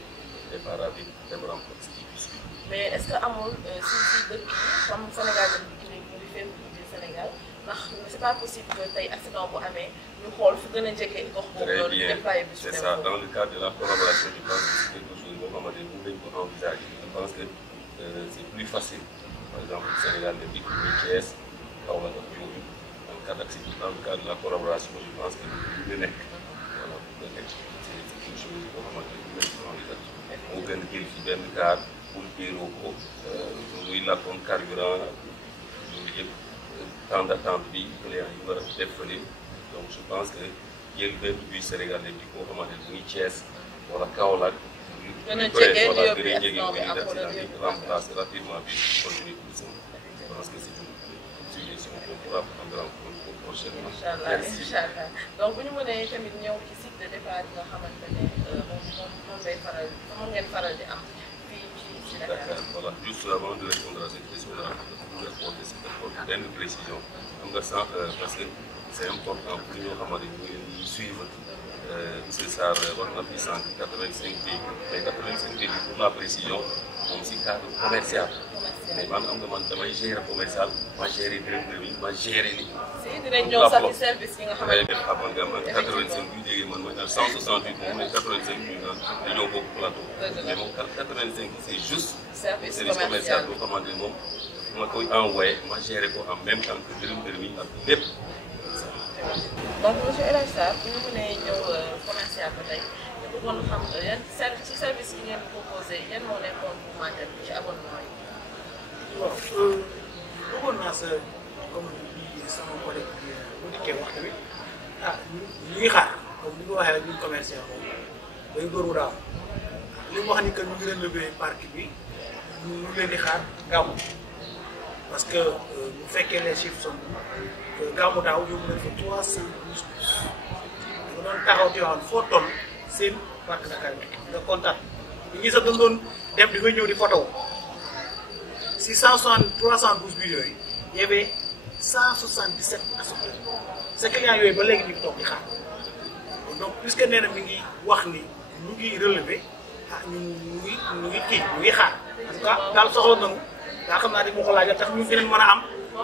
départ avec dem remplacer ci bus bi. mais est-ce que amul si dëkk yi comme Sénégal dañu ngi fépp biir Sénégal ndax c'est pas possible que tey accident bu amee ñu xool fu gën a jege gox boobu loolu déployer bus. c'est ça dans le cadre de la collaboration je pense que c'est quelque chose boo xamante ne mën nañu ko envisager je pense que c'est plus facile par exemple Sénégal Dem Dikk muy Thiès Kaolack ak yooyu dans le cadre dans le cadre de la collaboration je pense que lu nekk voilà lu nekk c'est une chose boo xamante ne mën nañu ko envisager moo gën a jël ci benn car pour téeroo ko muy lakkoon carburant loolu yëpp temps d'attente bi client yi war a def fële donc je pense que jël benn bus Sénégal Dem Dikk boo xamante ne muy Thiès wala Kaolack gën a jege voilà lieu gën bi a jege accident bi am accident wala bi remplacer rapidement bi continuer tourisme. Je pense que c'est une suggestion qu'on pourra prendre en compte prochainement. incha allah donc bu ñu mënee tamit ñëw ci site de départ yi nga xamante ne moom ngeen faral di am fii ci Dakar. Voilà, juste avant de répondre à cette question là, pour répondre à cette benn précision xam nga sànq parce que c'est important pour ñoo xamante ni ñu suivre monsieur Sarr wax na fi sànq 85 véhicules mais 85 véhicules pour la précision moom si cadre commercial mais man am nga man damay gérer commercial ma gérer directeur yi ma gérer li. si dinañ ñëw sax ci service yi nga xamante ne xam nga man 85 bu jógee man mooy 168 moom mooy 85 bi dañoo bokk plateau mais moom 85 c'est juste service commercial boo xamante ni moom ma koy envoyé ma gérer ko en même temps que directeur yi ak lépp. donc monsieur El Hadj Sarr bu ñu mënee ñëw commercial ba tey ñu bëggoon xam yan ci service yi ngeen proposé yan moo nekkoon pour màggal ci abonnement yi. waaw bëggoon naa sa comme ni sama collègue bu dikkee wax tamit ñu ngi xaar comme ni nga waxee rek ñun commercial moom day dóor mu daaw li mu wax ni que ñu ngi rénover parc bi ñu leen di xaar gàmmu parce que bu fekkee les chiffres sont gàmmu daaw yóbbu nañ fa 312 bus da doon taxaw ci waxoon foo toll seen parc Dakar bi nga kontaan ñu ngi sax dañ doon dem di nga ñëw di photo si 312 bus yooyu y avait 177 assureurs sa client yooyu ba léegi ñu ngi toog di xaar donc puisque nee na mi ngi wax ni ñu ngi relever ñu ngi xaar en tout cas daal soxla nañu daa xam naa di moo ko laajal tax ñu dinañ mën a am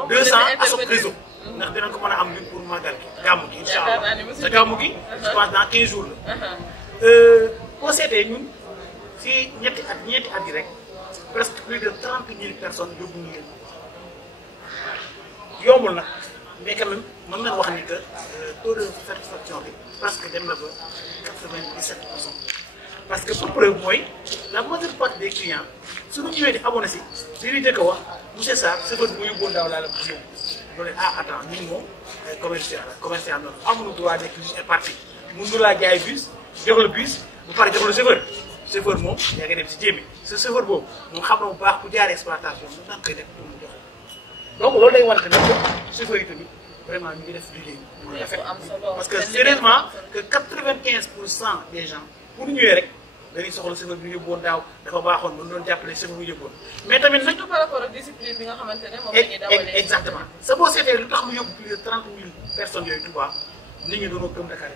200 assureurs ndax dinañ ko mën a am ñun pour màggal gi gàmmu gi incha allah te gàmmu gi je pense dans 15 jours la boo seetee ñun si ñeenti at yi rek presque plus de 30 000 personnes yóbbu ñu leen yombul nag mais quand même mën nañu wax ni que taux de satisfaction bi presque dem na ba 97%. parce que pour preuve mooy la majeure partie des clients suñu ñëwee di abonné si li ñuy jëkk a wax monsieur Sarr chauffeur bi mu yóbbuwoon daaw laa la ko ñëw loolu attends ñun moom ay commercial noonu amuñu droit nekk juste parti mun nga laa jaay bus jox la bus bu pare jox la chauffeur moom yaa ngi dem si jéemi sa chauffeur boobu moom xam na bu baax bu jaaree exploitation mu daan koy def pour mu jox donc loolu day wane tamit chauffeur yi tamit vraiment ñu ngi def liggéey bu rafet parce que sérieusement que 95% des gens pour ñu ñëwee rek dañuy soxla chauffeur bi ñu yóbbuwoon daaw dafa baaxoon mën doon jàppale chauffeur bu yóbbuwoon mais tamit nag par rapport ak discipline bi nga xamante ne moom la ñuy dawalee exactement sa boo seetee lu tax mu yóbbu plus de 30 000 personnes yooyu Touba nit ñi doonoo gëm Dakar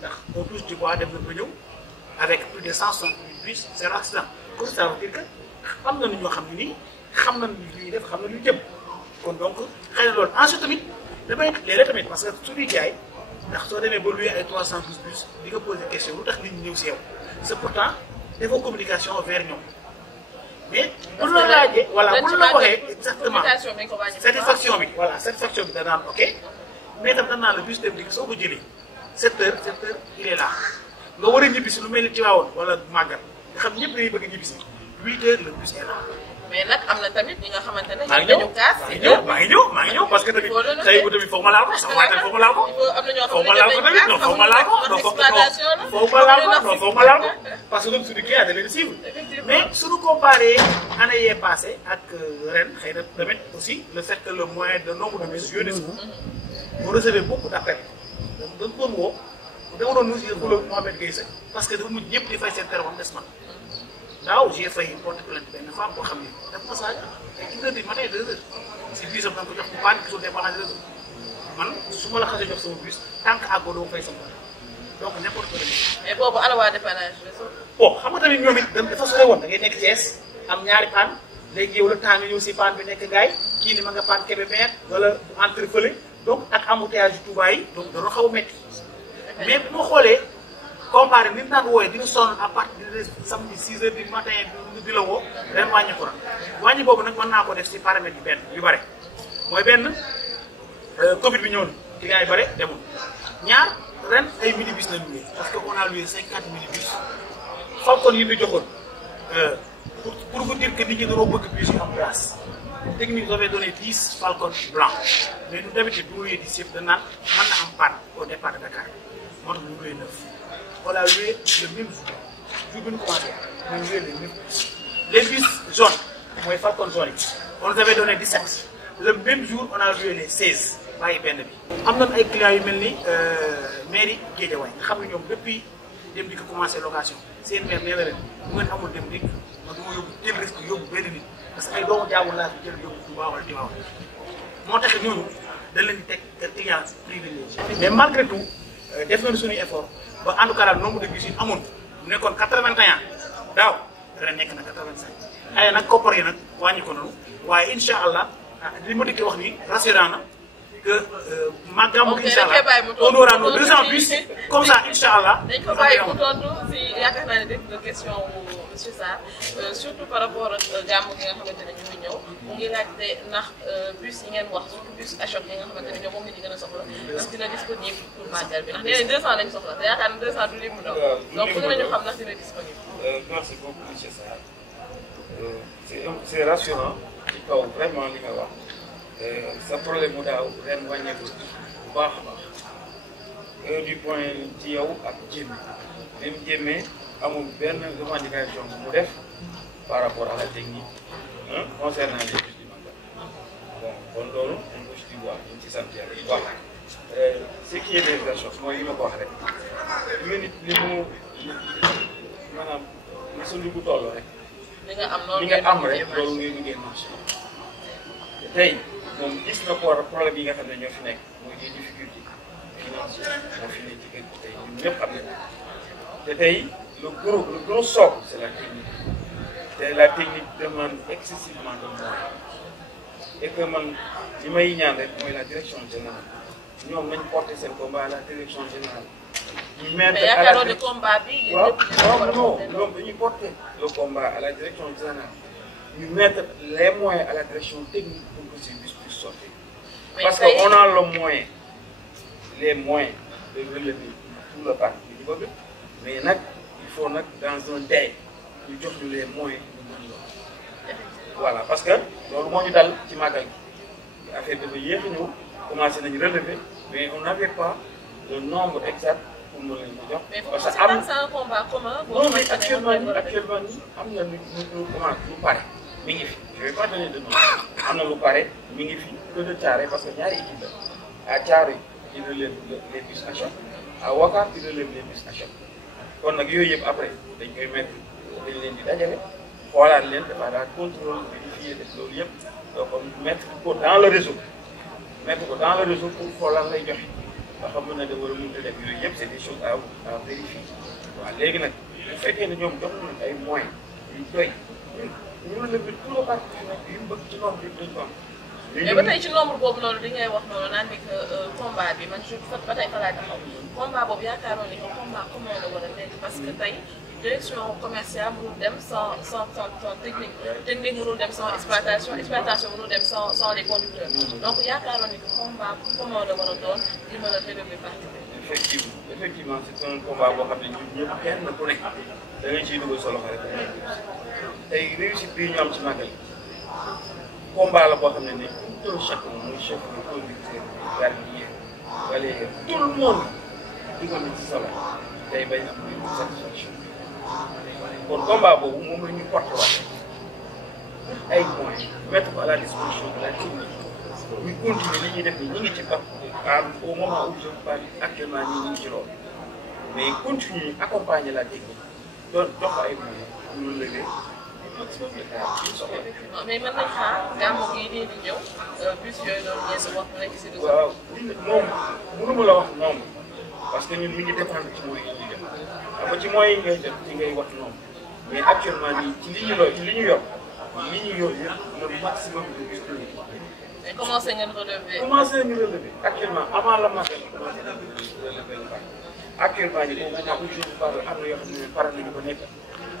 ndax on touche du bois dem na ba ñëw avec plus de 160 000 bus zéro accident comme ça veut dire que am na ñoo xam ne nii xam nañ li ñuy def xam na lu jëm kon donc xëy na loolu ensuite tamit damay léeg-léeg tamit parce que suñuy jaay ndax soo demee ba luy ay 312 bus di nga poser question lu tax nit ñi ñëw si yow c'est pourtant defoo communication vers ñoom mais bu la laajee voilà bu la waxee exactement satisfaction bi voilà satisfaction bi danaan ok mais tam danaan la bus dem di soo ko jëlee 7 heures il est là nga war a ñibbisi lu mel ni Tivaouane wala Magal nga xam ñëpp dañuy bëgg a ñibbisi 8 heures le bus est là. mais nag am na tamit ñi nga xamante ne. maa ngi ñëw parce que tamit tey bu tamit foog ma laal ko sama waa tamit foog ma laal ko. am na ñoo foog ma laal ko tamit non foog ma laal ko non foog ma laal ko parce que comme suñu client da leen suivre mais suñu comparé année yee passé ak ren xëy na tamit aussi le fait que le moyen de nombre de bus yónnee si ko mu recevait beaucoup d'appels dañ doon woo dama doon nuyu pour le Mohamed Gueye Seck parce que dafa mujj ñëpp di fay seen téléphone des man daaw j'ai failli porter plainte benn femme boo xam ne daf ma saaga ay 1 heure du matin 2 heures si bus am da nga ko jox bu baax gisul dépendance réseau man su ma la xasee jox sama bus tant que àggoo doo fay sama donc n'importe quoi. mais boobu ala waa dépendance réseau. bon xam nga tamit ñoom it dafa sore woon da ngay nekk Thiès am ñaari panne léegi yow la temps nga ñëw si panne bi nekk gaay kii ni ma nga panne Kébémer wala entrepellé donc ak embouteillage Touba yi donc dañoo xaw a métti mais bu ma xoolee comparé ni mu daan wooyee di nga sonn à partir de samedi 6 heures du matin di la woo ren wàññi ko nag wàññi boobu nag mën naa ko def si paramètres yi benn yu bare mooy benn Covid bi ñëw na clients yi bare demul ñaar ren ay minibus la loué parce que on a loué 50 minibus Falcon yi ñu joxoon pour vous dire que nit ñi dañoo bëgg bus yu am place technique nous avait donné 10 Falcon blancs mais nous d'habitude bu loué 10 yëpp dañ naan mën na am panne au départ de Dakar moo tax ñu loué 9 on a loué le même jour bi ñu commencé ñu joué les bus jaunes mooy Falcon jaune yi on nous avait donné 17 le même jour on a joué les 16 bàyyi benn bi. am nañu ay clients yu mel ni mairie Guédiawaye nga xam ne ñoom depuis dem di ko commencé location seen maire nee na leen bu ngeen amul dem dikk man du ma yóbbu jël risque yóbbu benn nit parce que ay doomu jaawul laa fi jël yóbbu Touba wala Tivaouane moo tax ñooñu dañ leen di teg client privilégié. mais malgré tout def nañu suñuy effort ba en tout cas daal nombre de bus yi amoon mu nekkoon 81 daaw ren nekk na 85 ay nag koppar yi nag wàññi ko noonu waaye incha allah li ma dëkk wax nii rassurant na que Magamou incha allah on aura nos 200 bus comme ça incha allah. dañ ko bàyyi mu tontu si yaakaar naa ne dégg nga question wu monsieur Sarr surtout par rapport ak gàmmu gi nga xamante ne ñu ngi ñëw mu ngi laajte ndax bus yi ngeen wax surtout bus Achok yi nga xamante ne ñoom moom la ñu gën a soxla ndax dina disponible pour màggal bi ndax nee nañ 200 lañ soxla te yaakaar naa 200 du lim mu doon donc bëgg nañu xam ndax dina disponible. Merci beaucoup monsieur Sarr c'est rassurant ci kaw vraiment li nga wax. sa problème mu daaw ren wàññeeku bu baax a baax du point ci yow ak jéem même jéemee amul benn revendication bu mu def par rapport à la technique concernant les bus du Magal bon kon loolu dañ ko ci wax ñu ci sant yàlla bu baax ce qui est des achats mooy li ma ko wax rek nga nit li mu maanaam li sa ndugu toll rek li nga am rek loolu ngay liggéey marché tey moom gis na ko problème yi nga xam ne ñoo fi nekk mooy des difficultés financières moo fi nekk ci kër gi tey ñun ñëpp xam nañu te tey le gros socle c'est la technique te la technique demande excessivement de moyens et que man li may ñaan rek mooy la direction générale ñoom nañ porter seen combat à la direction générale. ñu mettre mais yaakaaroon ne combat bi. waaw non ñoom dañuy porter le combat à la direction générale. ñu mettre les moyens à la direction technique pour que ces bus puissent sortir. Parce qu'on a le moyen, les moyens de relever tout le parc du immeuble, mais il faut dans un délai, nous donner les moyens de nous. Voilà, parce que dans le monde dal ci magal a fait de hier nous commencer à relever, mais on n'avait pas le nombre exact pour nous les dire. Mais parce que c'est un combat commun. Non, mais actuellement, nous commençons, nous parlons. Je ne vais pas donner de nom. On a le pareil, Mingifi, que de Tchare, parce qu'il y a une équipe. À Tchare, il relève les bus à choc. À Wakar, il relève les bus à choc. Quand on a eu après, ils peuvent mettre les lignes d'agrément. Voilà, les lignes de contrôle, vérifier les floriers. Donc, on mettre dans le réseau. Mettre dans le réseau pour faire la ligne. C'est des choses à vérifier. Les gens, le fait que nous avons des moyens, ñu ne tout le parc yu mu bëgg ci nombre bi duñ ko am. mais ba tey ci nombre boobu noonu li ngay wax noonu naan ni que combat bi man je ba tey fa laa taxaw combat boobu yaakaaroon ni que combat comment la war a nekk parce que tey direction commerciale mënul dem sans technique mënul dem sans exploitation mënul dem sans les conducteurs donc yaakaaroon ni que combat comment la war a doon di mën a relever parti bi. effectivement c'est un combat boo xam ne ñun ñëpp kenn ku nekk da ngay ciy dugal sa loxo rek tey réussite bii ñu am ci Magal combat la boo xam ne tout chaque muy chef de conducteur gardien balayeur tout le monde dugal na ci solo tey bañ am une satisfaction kon combat boobu moom la ñu porté waat ay moyens mettre ko à la disposition de la technique ñu continuer li ñuy def nii ñu ngi ci au moment où je parle actuellement ñu ngi ci loolu mais continuer accompagner la technique doon jox ay moyens pour ñu lever mais mën nañu xaar gàmmu gi nii di ñëw bus yooyu noonu ngeen di wax mu nekk si réseau. waaw moom mënuma la wax noonu parce que ñun mi ngi dépendre ci moyens yi ñuy def xam nga ci moyens yi ngay def ci ngay wax noonu mais actuellement nii ci li ñu yor yëpp le maximum de bus la ñu. mais commencé ngeen relever. commencé nañu relever actuellement avant la magal commencé nañu relever le parc actuellement nii au moment où je vous parle am na yoo xam ne pare nañu ko nekk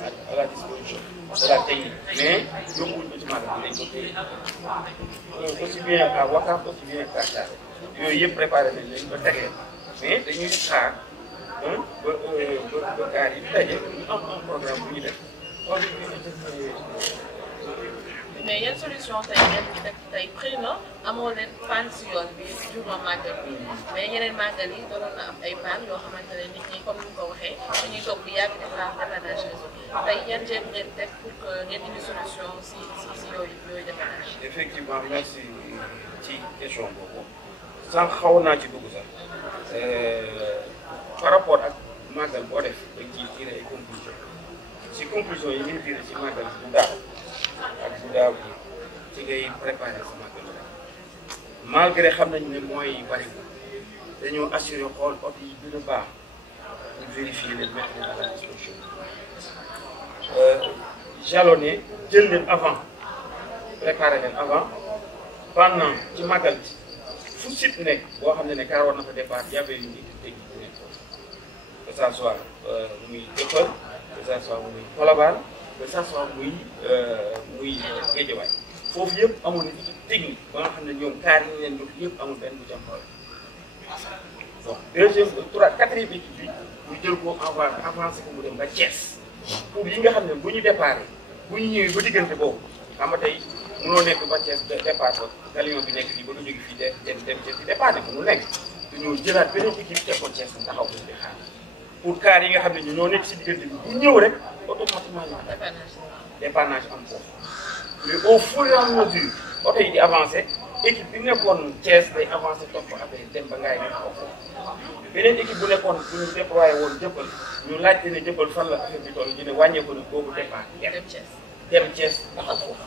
à la disposition de la technique mais yóbbuwuñ ko ci magal bi dañ ko téye aussi bien à Ouakam aussi bien à Tchare yooyu yëpp préparé nañ leen ba tegee mais dañuy xaar ba kaar yi daje ñu am un programme bu ñu def. mais mais yan solution tey ngeen di teg tey xëy na amoo leen panne si yoon bi durant màggal bi mais yeneen màggal yi doon na am ay panne yoo xamante ne nit ñi comme ni nga ko waxee dañuy toog bi yàgg di xaar dépannage réseau tey yan jéem ngeen teg pour que ngeen indi solution si yooyu dépannage. effectivement merci ci question boobu sànq xaw naa ci dugg sax par rapport ak màggal boo def dañ ciy tiré ay conclusion si conclusion yi ngay tiré ci màggal bu daaw ak bu daaw bi ci ngay préparé sa màggal rek malgré xam nañ ne mooy bari dañoo assuré xool oto yi gën a baax pour vérifier les mettre à la disposition jalonné jël leen avant préparé leen avant pendant ci màggal bi fu site nekk boo xam ne car war na fa départ y avait une équipe technique bu nekk que ça soit muy Dëppal que ça soit muy Colobane que ça soit muy Guédiawaye foofu yëpp amoon na équipe technique ba nga xam ne ñoom car yi ñu leen jox yëpp amul benn bu ci am problème bon deuxième quatrième équipe bi ñu jël ko avancé ko mu dem ba Thiès pour yi nga xam ne bu ñu déparé bu ñu ñëwee ba diggante boobu xam nga tey mënoo nekk ba Thiès départ ko galion bi nekk fii ba nga jóge fii dem Thiès di départ ko mu nekk dañoo jëlaat beneen équipe teg ko Thiès taxaw ko di xaar pour car yi nga xam ne ñu ñoo nekk si diggante bi bu ñëw rek automatiquement ñu dépannage am foofu mais au fur et à mesure oto yi di avancé équipe bi nekkoon Thiès day avancé topp après dem ba ngaay nekk foofu beneen équipe bu nekkoon bu ñu déployé woon Dëppal ñu laajte ne Dëppal fan la affaire bi toll ñu ne wàññeeku na boobu départ dem Thiès taxaw foofu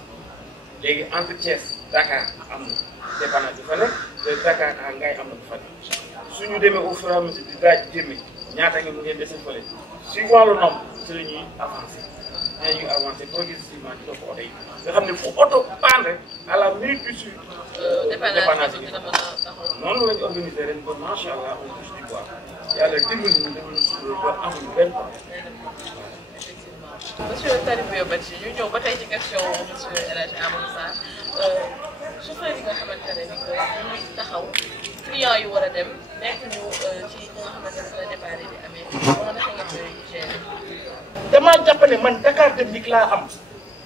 léegi entre Thiès Dakar am na dépannage bi fa nekk te Dakar à Ngaye am na bu fa nekk suñu demee au fur et à mesure di daaj jëmee ñaata nga mu ngeen dese fële suivant le nombre ci la ñuy avancé dinañuy avancé progressivement ci topp oto yi nga xam ne fu oto paan rek à la minute du suite dépannage bi noonu la ñu organisé ren ba macha allah on touche du bois yàlla dimbali ñu dafa ñu suñu ba amuñu benn monsieur Talibé Badji ñu ñëw ba tey ci question monsieur El Hadj Amadou Sarr chauffeur yi nga xamante ne ni ñuy taxaw client yu war a dem nekk ñu ci li nga xamante ne la départ di amee wala naka ngeen koy gérer. damaa jàpp ne man Dakar Dem Dikk laa am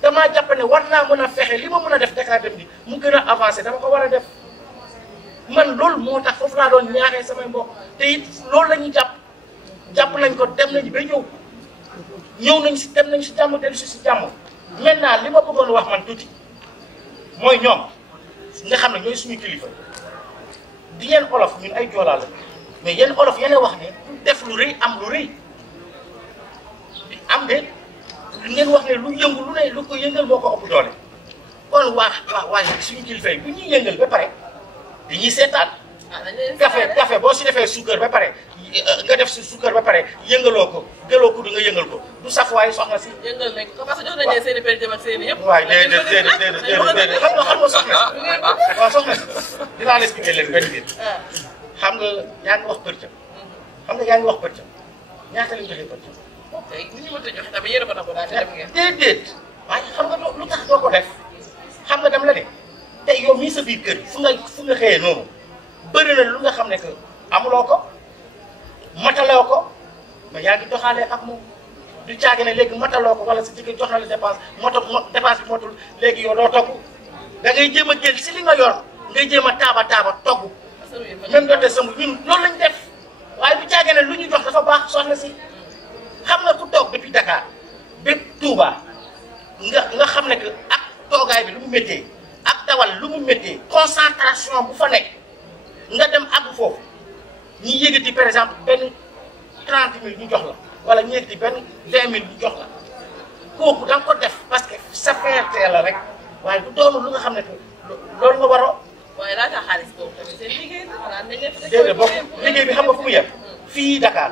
damaa jàpp ne war naa mën a fexe li ma mën a def Dakar Dem Dikk mu gën a avancé dama ko war a def man loolu moo tax foofu laa doon ñaaxee samay mbokk te it loolu la ñuy jàpp nañ ko dem nañu ba ñëw nañ si dem nañ si jàmm dellu si jàmm maintenant li ma bëggoon wax man tuuti mooy ñoom nga xam ne ñooy suñu kilifa di yéen olof ñun ay joolaa la mais yéen olof yéen wax ne def lu rëy am lu rëy am de ngeen wax ne lu yëngu lu ne lu ko yëngal moo ko ëpp doole kon waa suñu kilifa yi bu ñuy yëngal ba pare dañuy seetaan café boo si defee suukar ba pare nga def si suukar ba pare yëngaloo ko jëloo ko du nga yëngal ko du saf waaye soxna si. yëngal nañ ko parce que jox nañ leen seen i périm ak seen i yëpp. waaye déedéet xam nga soxna si waaw soxna si dinaa la expliquer leen benn biir. xam nga yaa ngi wax përcam. xam nga yaa ngi wax përcam ñaata lañ joxee përcam. ok ni ñu mënta joxe tamit yéen a ko nangu daal di dem ngeen. déedéet waaye xam nga lu tax doo ko def xam nga dem la de tey yow mii sa biir kër fu nga xëyee noonu bëri na lu nga xam ne que amuloo ko mataloo ko mais yaa ngi doxalee ak moom du caagi ne léegi mataloo ko wala sa jigéen jox na la dépense dépense bi motul léegi yow doo togg da ngay jéem a jël si li nga yor ngay jéem a taaba togg même doonte sëmb ñun loolu lañ def waaye du caagi ne lu ñu jox dafa baax soxna si xam nga ku toog depuis Dakar ba Touba nga xam ne que ak toogaay bi lu mu méttee ak dawal lu mu méttee concentration bu fa nekk nga dem àgg foofu ñi yëgati par exemple benn 30 000 ñu jox la wala ñu yëgati benn 20 000 ñu jox la kooku da nga ko def parce que sa fierté la rek waaye du doonu lu nga xam ne que loolu nga waroo. waaye laata xaalis boobu tamit seen liggéey la xanaa dañ leen fa déedéet boobu liggéey bi xam nga fu mu yem fii Dakar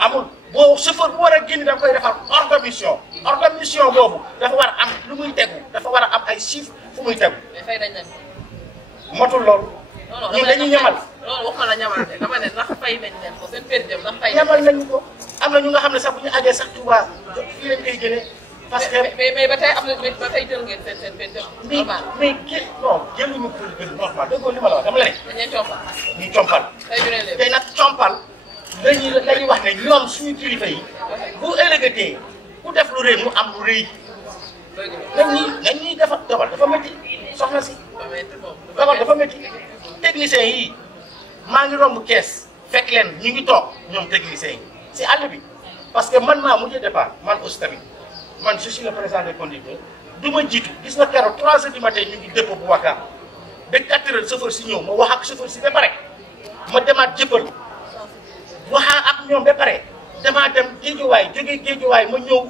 amul boo chauffeur bu war a génn da nga koy defar organisation boobu dafa war a am lu muy tegu dafa war a am ay chiffres fu muy tegu. mais fay nañ leen motul loolu. ñun dañuy ñamal loolu waxuma la ñamal de dama ne ndax fay nañ leen ko seen périm ndax fay ñamal nañu ko am na ñu nga xam ne sax bu ñu àggee sax Touba fii lañ koy jëlee parce que mais ba tey am na ba tey jël ngeen seen périm normal mais gis non jëluñu pour jël normal déggoo li ma la wax dama la ne dañ leen compal ñu compal tey nag compal lañuy wax ne ñoom suñu kilifa yi bu ëllëgatee ku def lu rëy mu am lu rëy nañ ñuy defar dogal dafa métti soxna si. dogal dafa métti techniciens yi maa ngi romb kees fekk leen ñu ngi toog ñoom techniciens yi si àll bi parce que man maa mujjee départ man aussi tamit man je suis le président des conducteurs du ma jiitu gis nga keroog 3 heures du matin ñu ngi dépôt bu Wakam ba 4 heures chauffeur si ñëw ma wax ak chauffeur si ba pare ma demaat jëppal waxaa ak ñoom ba pare damaa dem géejuwaay jógee géejuwaay ma ñëw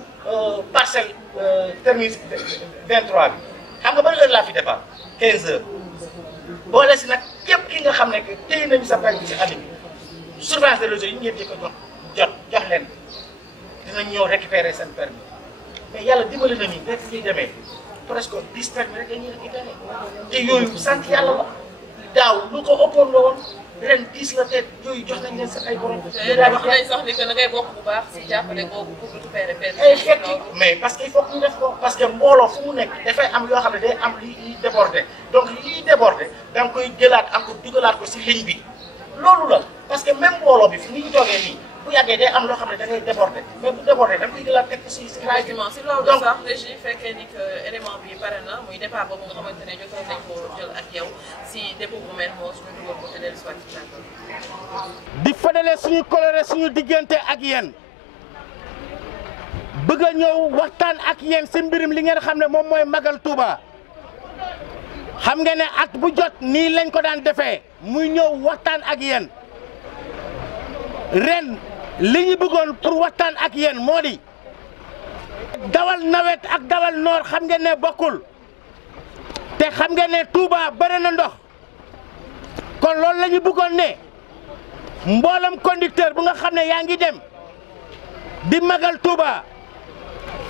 parcelle terminus 23 bi xam nga ban heure laa fi départ 15 heures boole si nag képp ki nga xam ne que téye nañu sa permis si àll bi surveillance de réseau yi ngeen di ko jox leen dinañ ñëw récupérer seen permis mais yàlla dimbali na ni rek ñuy demee presque 10 permis rek dañuy récupérer te yooyu sant yàlla la daaw lu ko ëppoon la woon ren 10 la te yooyu jox nañ leen seen ay borom. wax nañ sax ni que da ngay bokk bu baax si jàppale googu pour récupérer permis. mais parce que il faut que ñu def ko parce que mbooloo fu mu nekk dafay am yoo xam ne day am liy débordé donc liy débordé da nga koy jëlaat encore dugalaat ko si ligne bi loolu la parce que même mbooloo bi fi ni ñu toogee nii bu yàggee day am loo xam ne da ngay débordé mais bu débordé da nga koy jëlaat teg ko si raay bi. effectivement si loolu sax régie fekkee ni que élément bi pare na muy départ boobu nga xamante ne jotoon nañ ko jël ak yow si dépôt bu mel moom suñu dugal ko te leen soit ci plateau di fadale suñu coloré suñu diggante ak yéen bëgg a ñëw waxtaan ak yéen si mbirum li ngeen xam ne moom mooy Magal Touba xam nga ne at bu jot nii lañ ko daan defee muy ñëw waxtaan ak yéen ren li ñu bëggoon pour waxtaan ak yéen moo di dawal nawet ak dawal noor xam ngeen ne bokkul te xam ngeen ne Touba bëri na ndox kon loolu la ñu bëggoon ne mboolam conducteur bu nga xam ne yaa ngi dem di Magal Touba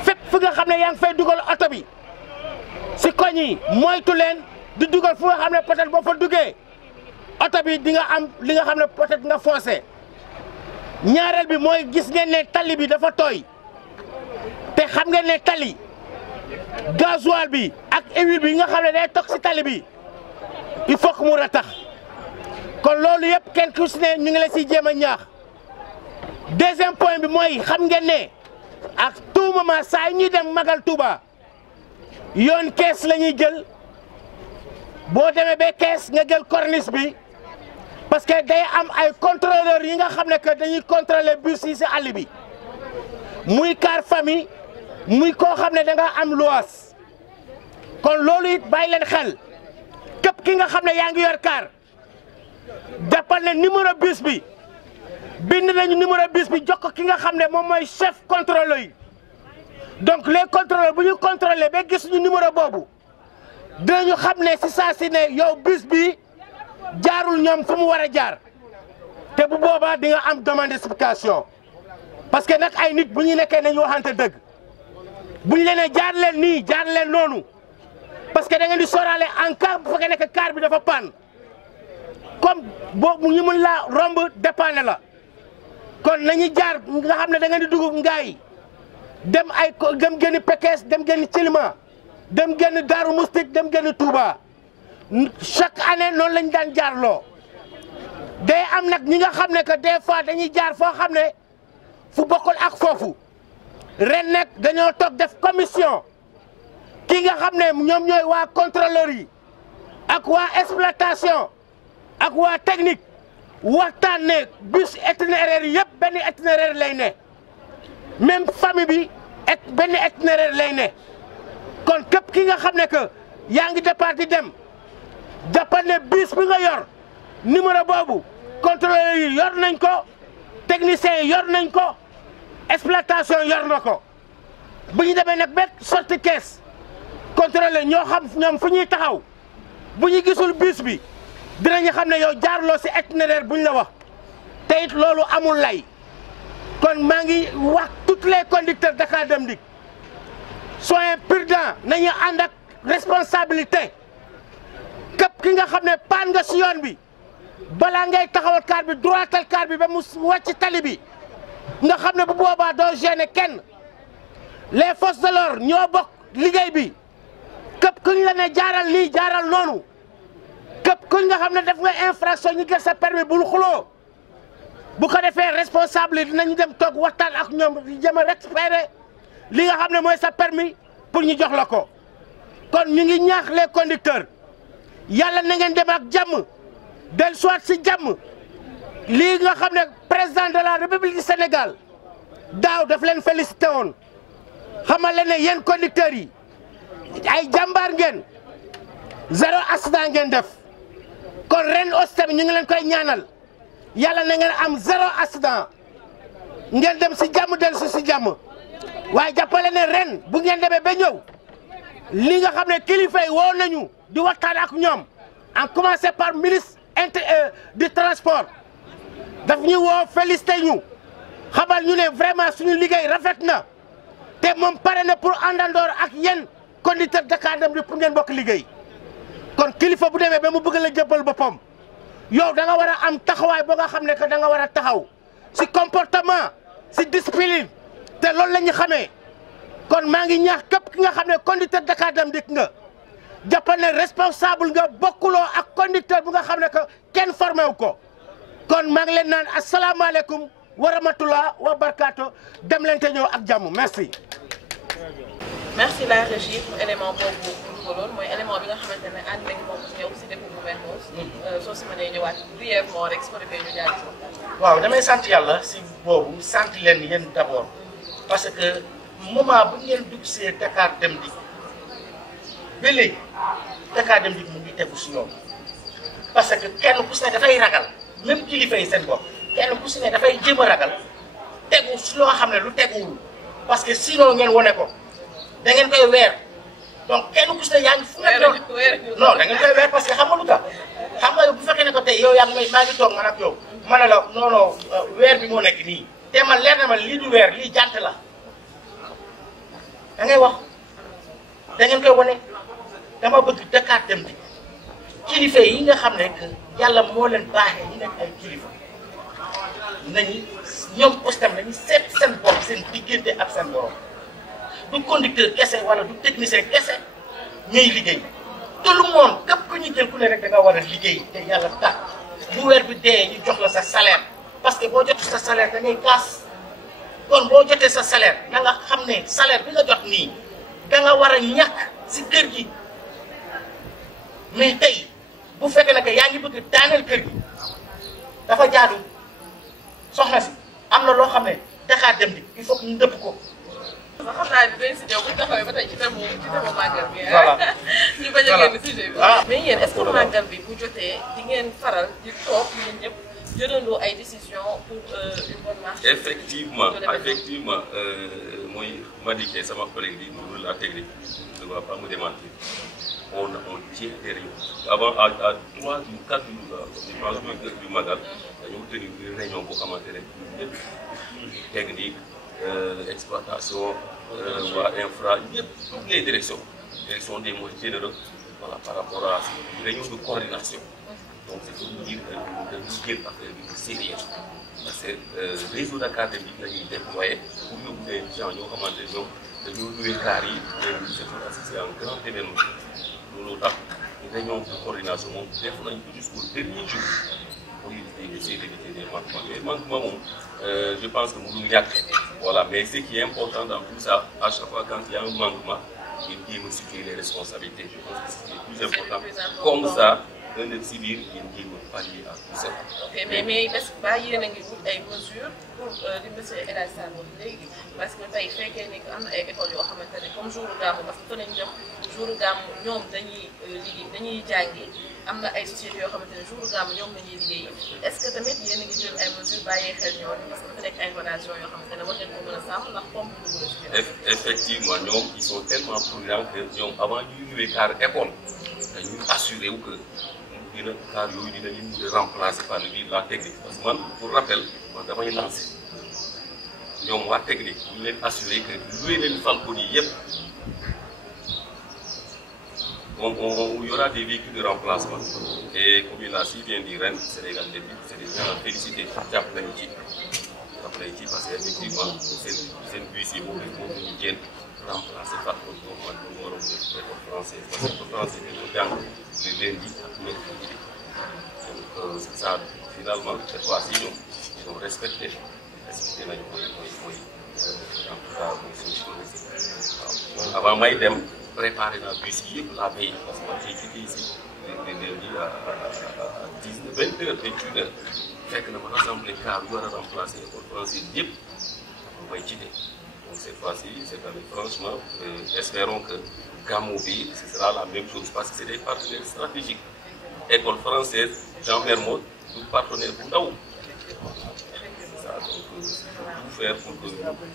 fépp fu nga xam ne yaa ngi fay dugal oto bi si koñ yi moytu leen di dugal fu nga xam ne peut-être boo fa duggee oto bi di nga am li nga xam ne peut-être nga foncé ñaareel bi mooy gis ngeen ne tali bi dafa tooy te xam ngeen ne tali gasoil bi ak huile bi nga xam ne day toog si tali bi il faut que mu ratax kon loolu yëpp kenn ku si ne ñu ngi la si jéem a ñaax deuxième point bi mooy xam ngeen ne ak tout moment saa yi ñuy dem Magal Touba yoon kees la ñuy jël boo demee ba kees nga jël corniche bi parce que day am ay contrôleurs yi nga xam ne que dañuy contrôler bus yi si àll bi muy car famille muy koo xam ne da nga am luwaas kon loolu it bàyyi leen xel képp ki nga xam ne yaa ngi yor car jàppal ne numéro bus bi bind nañu numéro bus bi jox ko ki nga xam ne moom mooy chef contrôleur yi donc les contrôleurs bu ñu contrôler ba gis ñu numéro boobu dinañu xam ne si saa si ne yow bus bi jaarul ñoom fu mu war a jaar te bu boobaa di nga am demande d'explication parce que nag ay nit bu ñu nekkee nañu waxante dëgg bu ñu leen jaar leen nii jaar leen noonu parce que da ngeen di sóoraale en cas bu fekkee nekk car bi dafa panne comme boobu ñu mun laa romb dépanner la kon nañu jaar nga xam ne da ngeen di dugg ngaay dem génn Pekes dem génn Cilima dem génn Daaru Moustik dem génn Touba chaque année noonu lañ daan jaarloo day am nag ñi nga xam ne que des fois dañuy jaar foo xam ne fu bokkul ak foofu ren nag dañoo toog def commission ki nga xam ne ñoom ñooy waa contrôleur yi ak waa exploitation ak waa technique waxtaan ne bus itinéraire yi yëpp benn itinéraire lay ne même famille bi benn itinéraire lay ne kon képp ki nga xam ne que yaa ngi départ di dem jàppal ne bus bi nga yor numéro boobu contrôleur yi yor nañ ko technicien yi yor nañ ko exploitation yor na ko bu ñu demee nag ba sorti kees contrôleur ñoo xam ñoom fu ñuy taxaw bu ñu gisul bus bi dinañu xam ne yow jaarloo si itinéraire bu ñu la wax te it loolu amul lay kon maa ngi wax tous les conducteurs Dakar Dem Dikk soyez prudents nañu ànd ak responsabilité képp ki nga xam ne paan nga si yoon bi balaa ngay taxawal car bi droital car bi ba mu wàcc tali bi nga xam ne bu boobaa doo gêner kenn les forces de l'ordre ñoo bokk liggéey bi képp kuñ la ne jaaral lii jaaral noonu képp kuñ nga xam ne def nga infraction ñu gis sa permis bul xuloo bu ko defee responsable yi dinañu dem toog waxtaan ak ñoom jëm a récupérer li nga xam ne mooy sa permis pour ñu jox la ko kon ñu ngi ñaax les conducteurs yàlla na ngeen dem ak jàmm del soit si jàmm lii nga xam ne président de la République du Sénégal daaw daf leen félicité woon xamal leen ne yéen conducteurs yi ay jàmbaar ngeen 0 accident ngeen def kon ren aussi tamit ñu ngi leen koy ñaanal yàlla na ngeen am 0 accident ngeen dem si jàmm del si jàmm waaye jàppale ne ren bu ngeen demee ba ñëw li nga xam ne kilifa yi woo nañu di waxtaan ak ñoom en commencé par ministre du transport daf ñu woo félicité ñu xamal ñu ne vraiment suñu liggéey rafet na te moom pare na pour àndandoor ak yéen conducteur Dakar Dem Dikk pour ngeen bokk liggéey kon kilifa bu demee ba mu bëgg la jëbbal boppam yow da nga war a am taxawaay ba nga xam ne que da nga war a taxaw si comportement si discipline te loolu la ñu xamee kon maa ngi ñaax képp ki nga xam ne conducteur Dakar Dem Dikk nga jàppal ne responsable nga bokkuloo ak conducteur bu nga xam ne que kenn formé wu ko kon maa ngi leen naan asalaamaaleykum wa rahmatulah wa barakaatu dem leen te ñëw ak jàmm merci. merci la régie pour élément boobu pour loolu mooy élément bi nga xamante ne ànd nañu moom ñëw si dépôt bu Mermoz soo si mënee ñëwaat brièvement rek su ko defee ñu jaay waaw damay sant yàlla si boobu sant leen yéen d'abord parce que moment bu ngeen dugg see Dakar Dem Dikk ba léegi Dakar Dem Dikk mu ngi tegu si yoon parce que kenn ku si ne dafay ragal même kilifa yi seen bopp kenn ku si ne dafay jéem a ragal tegu si loo xam ne lu teguwul parce que sinon ngeen wone ko da ngeen koy weer donc kenn ku si ne yaa ngi fu nekk non da ngeen koy weer parce que xam nga lu tax xam nga bu fekkee ne ko tey yow yaa ngi maa ngi toog man ak yow ma ne la non non weer bi moo nekk nii te man leer na ma lii du weer lii jant la da ngay wax da ngeen koy wane dama bëgg Dakar Dem Dikk kilifa yi nga xam ne que yàlla moo leen baaxee ñu nekk ay kilifa nañu ñoom aussi tam nañu seet seen bopp seen diggante ak seen borom du conducteur kese wala du technicien kese ñuy liggéey tout le monde képp ku ñu jël ku ne rek da nga war a liggéey te yàlla tax bu weer bi dee ñu jox la sa salaire parce que boo jotee sa salaire da ngay kaas kon boo jotee sa salaire da nga xam ne salaire bi nga jot nii da nga war a ñàkk si kër gi mais tey bu fekkee ne que yaa ngi bëgg daaneel kër gi dafa jaadu soxna si am na loo xam ne Dakar Dem Dikk il faut que ñu dëpp ko. xam naa ne dinañ si ñëw bu ñu taxawee ba tey ci thème màggal bi. voilà ñu bañ a génn sujet bi. mais yéen est-ce que màggal bi bu jotee di ngeen faral di toog ñun ñëpp jëlandoo ay décisions pour une bonne marche. Effectivement, mooy Madické sama collègue bi mu la technique ne va pas me démentir. On tient des réunions. Avant, à 3 ou 4 jours du Magal, nous avons tenu une réunion pour commenter les techniques, l'exploitation, infra, toutes les directions des moyens généraux voilà, par rapport à une réunion de coordination. Donc, c'est pour dire que nous avons affaire sérieux. Parce que le réseau Dakar Dem Dikk est déployé pour nous des gens qui ont commenté nous louer carré, c'est un grand événement. Loolu tax réunion de coordination moom def nañ ko jusqu'au dernier jour pour essayer d'éviter des manquements. Les manquements moom je pense que mënul ñàkk voilà mais ce qui est important dans tout ça à chaque fois quand il y a un manquement il faut me situer les responsabilités. Je pense que c'est le plus important comme ça ëllëg si biir yéen jéem a pallier à tout ça. ok mais est-ce que yéen a ngi wut ay mesures pour li monsieur El Hadj Sarr wax léegi parce que tey fekkee ni am na ay écoles yoo xamante ne comme jouru gàmmu parce que fa nañ dem jouru gàmmu ñoom dañuy liggéey dañuy jàngi am na ay sociétés yoo xamante ne jouru gàmmu ñoom dañuy liggéey est-ce que tamit yéen a ngi jël ay mesures bàyyee xel ñooñu parce que dafa nekk ay relations yoo xamante ne war ngeen ko mën a sàmm ndax comme effectivement ñoom ils sont tellement prudents que ñoom avant ñuy ñëwee car école dañuy assuré wu que dina car yooyu dinañu mën a remplacer par la technique parce que man pour rappel man damay lancer ñoom waa technique ñu leen assuré que loué leen Falcon yi yëpp il y aura des véhicules de remplacement et comme il a si bien dit ren Sénégal Dem Dikk c'est des gens à féliciter jàpp nañu ci parce que effectivement seen bus yi moom ñu jéem remplacer Falcon boobu man ñu waroon def école française parce que école française dañoo jàng le lundi ak mercredi donc c'est ça finalement cette fois-ci ñoom ils ont respecté nañu mooy en tout cas mooy suñu waaw avant may dem préparé naa bus yi yëpp la veille parce que man j'ai quitté ici de lundi à 20h fekk na ma rassemblé car yu war a remplacer école française yëpp may jiite. Donc cette fois-ci, cette année, franchement, espérons que Gamou bi, ce sera la même chose parce que c'est des partenaires stratégiques. École française, Jean Mermoz, nous partenaires pour Ndaw. Ça, donc, tout faire pour que.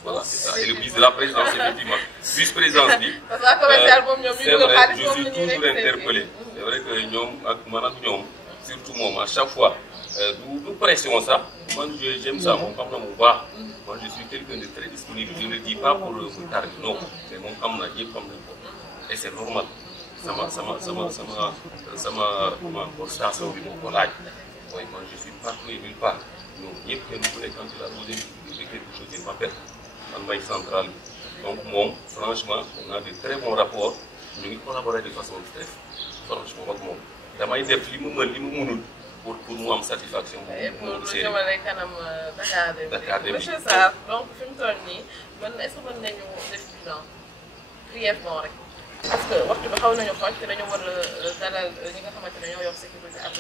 Voilà, c'est ça. Et le vice de la présidence, effectivement. Vice-présidence, c'est vrai, je suis toujours interpellé. C'est vrai que nous, surtout moi, à chaque fois, nous pressions ça. Moi, j'aime ça, mon papa, mon bar. Moi, je suis quelqu'un de très disponible. Je ne le dis pas pour tarder, non. C'est mon camarade, et c'est normal. Ça m'a station de mon collègue. Moi, je suis partout et nulle part. Nous, quand il a posé quelque chose, il m'appelle. En maille centrale. Donc, moi, franchement, on a de très bons rapports. Nous collaborons de façon très franchement avec moi. Damay def li mu mën li mu mënul pour mu am satisfaction. pour jëmale kanam Dakar Dem Dikk. Monsieur Sarr donc fi mu toll nii est-ce que mën nañu def bilan brièvement rek. parce que waxtu bi xaw nañu xooj te dañoo war a dalal ñi nga xamante ne ñoo yor sécurité ak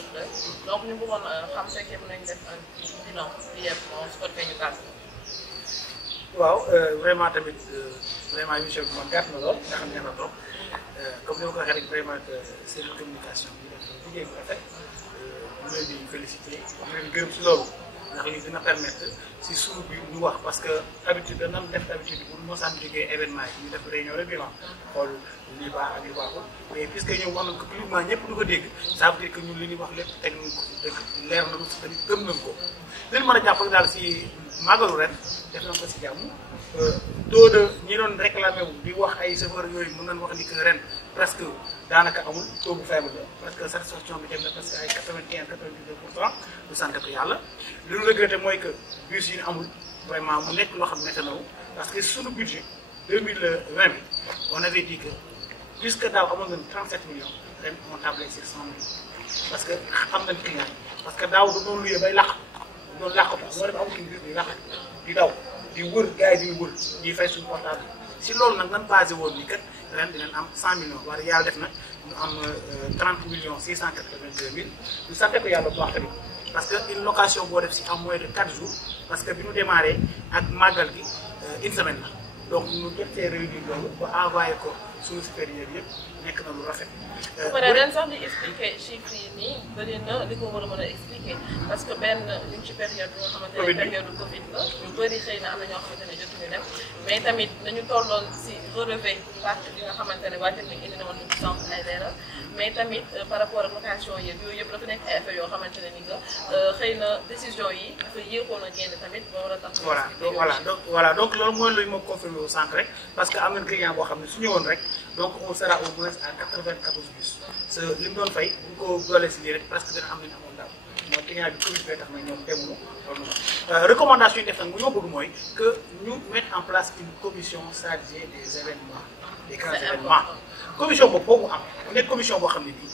donc ñu bëggoon xam fekkee mën nañu def un bilan brièvement su ko defee ñu tàgg. waaw vraiment tamit vraiment émission bi moom gàtt na lool nga xam ne na trop comme ni ma ko waxee rek vraiment c'est une communication bi def liggéey bu rafet ñu leen di féliciter ñu leen gërëm si loolu ndax li dina permettre si suuf bi ñu wax parce que habitude dana def habitude bu ñu mosaan liggéey événement yi ñu def réunion rek bilan xool li baax ak li baaxul mais puisque ñoom wax nañ ko publiquement ñëpp du ko dégg ça veut dire que ñun li ñuy wax lépp teg nañ ko dëgg leer na lu si tamit gëm nañ ko leen mën a jàpp daal si màggalu ren def nañ ko si jàmm taux de ñi doon réclamé wu di wax ay chauffeurs yooyu mën nañ wax ni que ren presque daanaka amul taux bu faible la parce que satisfaction bi dem na presque ay 81-82% du sant ko yàlla li ñu regretté mooy que bus yi ñu amul vraiment mu nekk loo xam ne météo parce que suñu budget 2020 bi on avait dit que puisque daaw amoon nañu 37 millions ren on tablé sur 100 millions parce que am nañ client parce que daaw da doon luyee bay làq doon làqatu moo def amul bus bi làq di daw di wër gars yi di wër di fay suñu portable si loolu nag nan basé woon ni kat ren dinañ am 100 millions waaye yàlla def na ñu am 30 millions 682 mille ñu sante ko yàlla bu baax tamit parce que une location boo def si en moins de 4 jours parce que bi ñu démarré ak màggal gi une semaine la donc ñu jot see réunir loolu ba envoyé ko suñu supérieur yëpp nekk na lu rafet. bu paree ren sax di expliquer chiffres yi nii bëri na li ko war a mën a expliquer parce que benn ñu ngi ci période bi nga xamante ne période Covid la ñu bëri xëy na am na ñoo xamante ne jotuñu dem mais tamit dañu tolloon si relevé partie bi nga xamante ne waa technique indi na woon ñu centre ay leeral mais tamit par rapport ak location yeeg yooyu yëpp dafa nekk ay affaires yoo xamante ne ni nga xëy na décision yi dafa yéexoon a génn tamit ba war a tax. voilà donc loolu mooy lu ma confirmé au centre rek parce que am nañ client boo xam ne su ñëwoon rek donc on sera au moins à 94 bus ce li mu doon fay bu ñu ko doolee si lii rek presque dina am li ñu amoon daaw mooy client bi Covid bee tax na ñoom demuñu loolu recommandation yi def nag bu ñoo bëgg mooy que ñu mettre en place une commission chargée des événements des grands événements commission boobu am mu nekk commission boo xam ne bii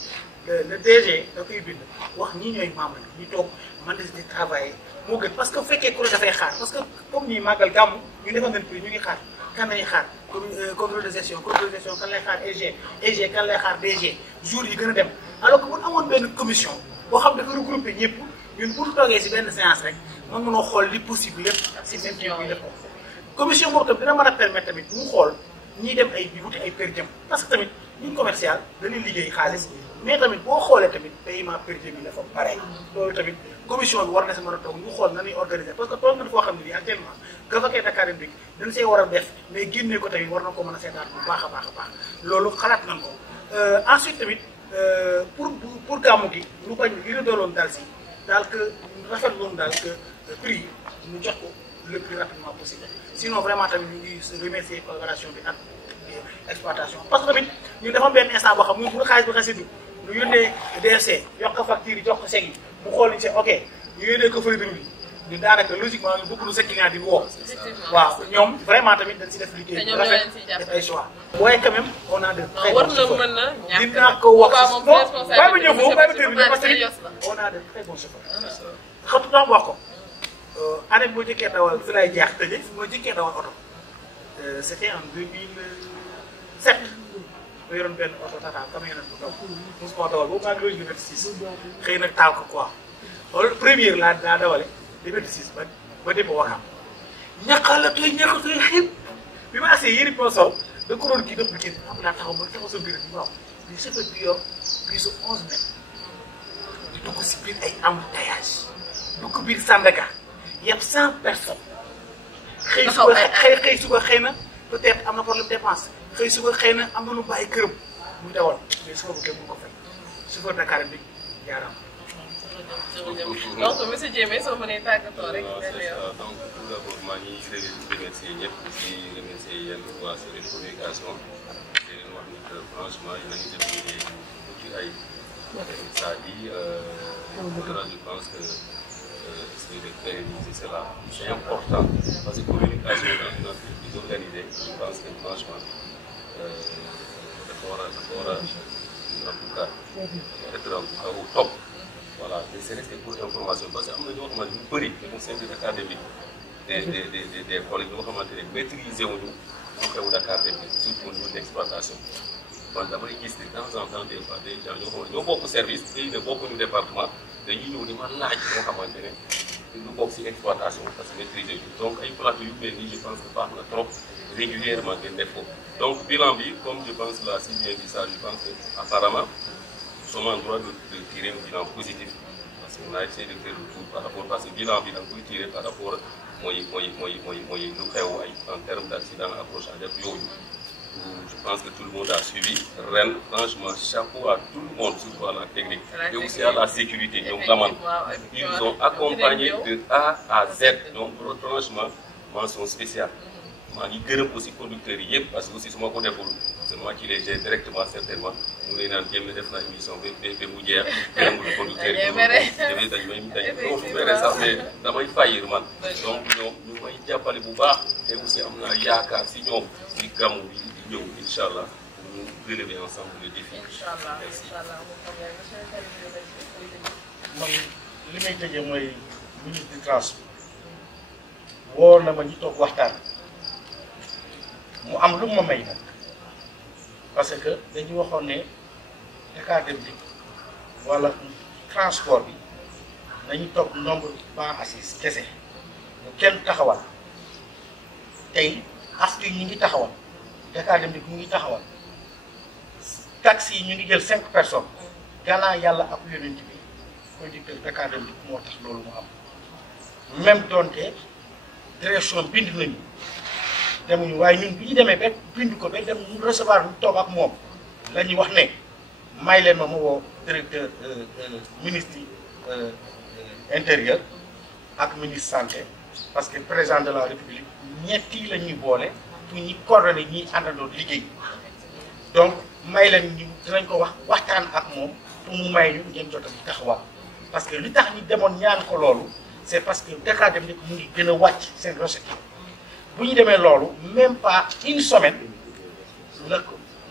le DG da koy bind wax ñii ñooy membre ñu toog man di travailler moo gën parce que bu fekkee ku ne dafay xaar parce que comme nii màggal gàmmu ñu defal nañ prix ñu ngi xaar kan lay xaar contrôle de gestion kan lay xaar EG kan lay xaar DG jour yi gën a dem alors que bu amoon benn commission boo xam dafa regroupé ñëpp ñun bu ñu toogee si benn séance rek mën mënoo xool li possible lépp si même kii bi def ko commission boobu tamit dina mën a permettre tamit mu xool ñiy dem ay wuti ay per diem parce que tamit ñun commercial dañuy liggéey xaalis mais tamit boo xoolee tamit paiement per diem yi dafa bare loolu tamit commission bi war na si mën a toog ñu xool na ñuy organiser parce que toog nañ foo xam ne nii actuellement gafakee Dakar Dem Dikk dañ see war a def mais génnee ko tamit war na ko mën a seetaat bu baax a baax a baax loolu xalaat nañ ko ensuite tamit pour gàmmu gi ñu bañ li ñu dooloon daal si daal que rafet loon daal que prix ñu jox ko le plus rapidement possible sinon vraiment tamit ñu ngi remercier collaboration bi ak exploitation parce que tamit ñu dafa benn instant boo xam muy bu xaalis bi xasee du ñu yónnee DFC jox ko facture yi jox ko chèque yi mu xool ni c'est ok ñu yónnee ko feuille de route ñu daanaka logiquement ñu bëgg lu sa client di woo waaw ñoom vraiment tamit dañ si def liggéey bu rafet def ay choix waaye quand même on a de très bons chauffeurs dinaa ko wax non bàyyi ma ñëw foofu bàyyi ma terminer parce que on a de très bons chauffeurs xam nga wax ko année bi ma jëkkee dawal fi lay jeex tëjee fi ma jëkkee dawal oto c'était en 2007 7 ba yoroon benn oto tata camionnette bu ndaw mosuma dawal boobu maa ngi doon Liberté 6 xëy nag taal ko quoi wala première laa dawale Liberté 6 ba dem ba Wakam ñaqalatooy xib bi ma assee yëri po sol da ko doon kii dëpp kii am naa taxaw sa biir bi waaw bi chauffeur bi yor bii su 11 mètres di dugg si biir ay embouteillage dugg biir Sandaga yëpp 100 personnes xëy suba xëy na peut-être am na problème dépense xëy suba xëy na am na lu bàyyi këram muy dawal mais suba bu kenn mu ko fay chauffeur Dakar bi jaaraam. donc monsieur Diémé soo mënee tàggatoo rek. donc tout d'abord maa ngi remercier ñëpp di remercier yéen waa Serigne Communication di leen wax ni que franchement yéen a ngi def liggéey bu ci ay ça dit je pense que c'est de pérenniser cela c'est important parce que communication dans une entreprise organisée je pense que franchement dafa war a en tout cas être au top. Voilà, mais c'est resté pour information parce que am na ñoo xamante ñu bëri ñu servir académique des collègues ñoo xamante ne maîtriser wuñu lu xew Dakar dem surtout au niveau de l'exploitation. Man damay gis de temps en temps des fois des gens ñoo xamante ñoo bokk service te ne bokkuñu département dañuy ñëw ni ma laaj moo xamante ne lu bokk si exploitation parce que maîtriser wuñu donc ay plateau yu mel nii je pense que baax na trop régulièrement ngeen def ko donc bilan bi comme je pense là si bien dit ça je pense que apparemment nous sommes en droit de tirer un bilan positif parce qu'on a essayé de faire le tour par rapport parce que bilan bi da nga koy tirer par rapport mooy lu xew ay en termes d'accident accrochage ak yooyu je pense que tout le monde a suivi ren franchement chapeau à tout le monde surtout à la technique et aussi à la sécurité ñoom Lamane ils nous ont accompagnés de A à Z donc franchement mention spéciale maa ngi gërëm aussi conducteurs yi yëpp parce que aussi su ma ko deful c'est moi qui les gère directement certainement mu ngi naan jéem a def na émission ba mu jeex gërëmul conducteurs yi dañ may sax mais damay fayir man donc ñoom ñu may jàppale bu baax te aussi am naa yaakaar si ñoom si gàmmu bi di ñëw incha allah ñu relever ensemble le défi. man li may tëjee mooy ministre du transport woo na ma ñu toog waxtaan mu am lu ma may nag parce que dañu waxoon ne Dakar Dem Dikk wala transport bi nañu toog nombre banc assise kese ñu kenn taxawal tey astu yi ñu ngi taxawal Dakar Dem Dikk ñu ngi taxawal taxi yi ñu ngi jël 5 personnes gannaaw yàlla ak yonent bi conducteur Dakar Dem Dikk moo tax loolu mu am même donte direction bind nañu demuñu waaye ñun bi ñu demee ba bind ko ba dem ñu recevoir ñu toog ak moom la ñuy wax ne may leen ma woo directeur ministre intérieur ak ministre santé parce que président de la république ñetti la ñuy boole pour ñi coordonner ñi àndandoo liggéey donc may leen ñu dinañ ko waxtaan ak moom pour mu may ñu ngeen jot a taxawal parce que li tax ñu demoon ñaan ko loolu c'est parce que Dakar Dem Dikk mu ngi gën a wàcc seen recette bu ñu demee loolu même pas une semaine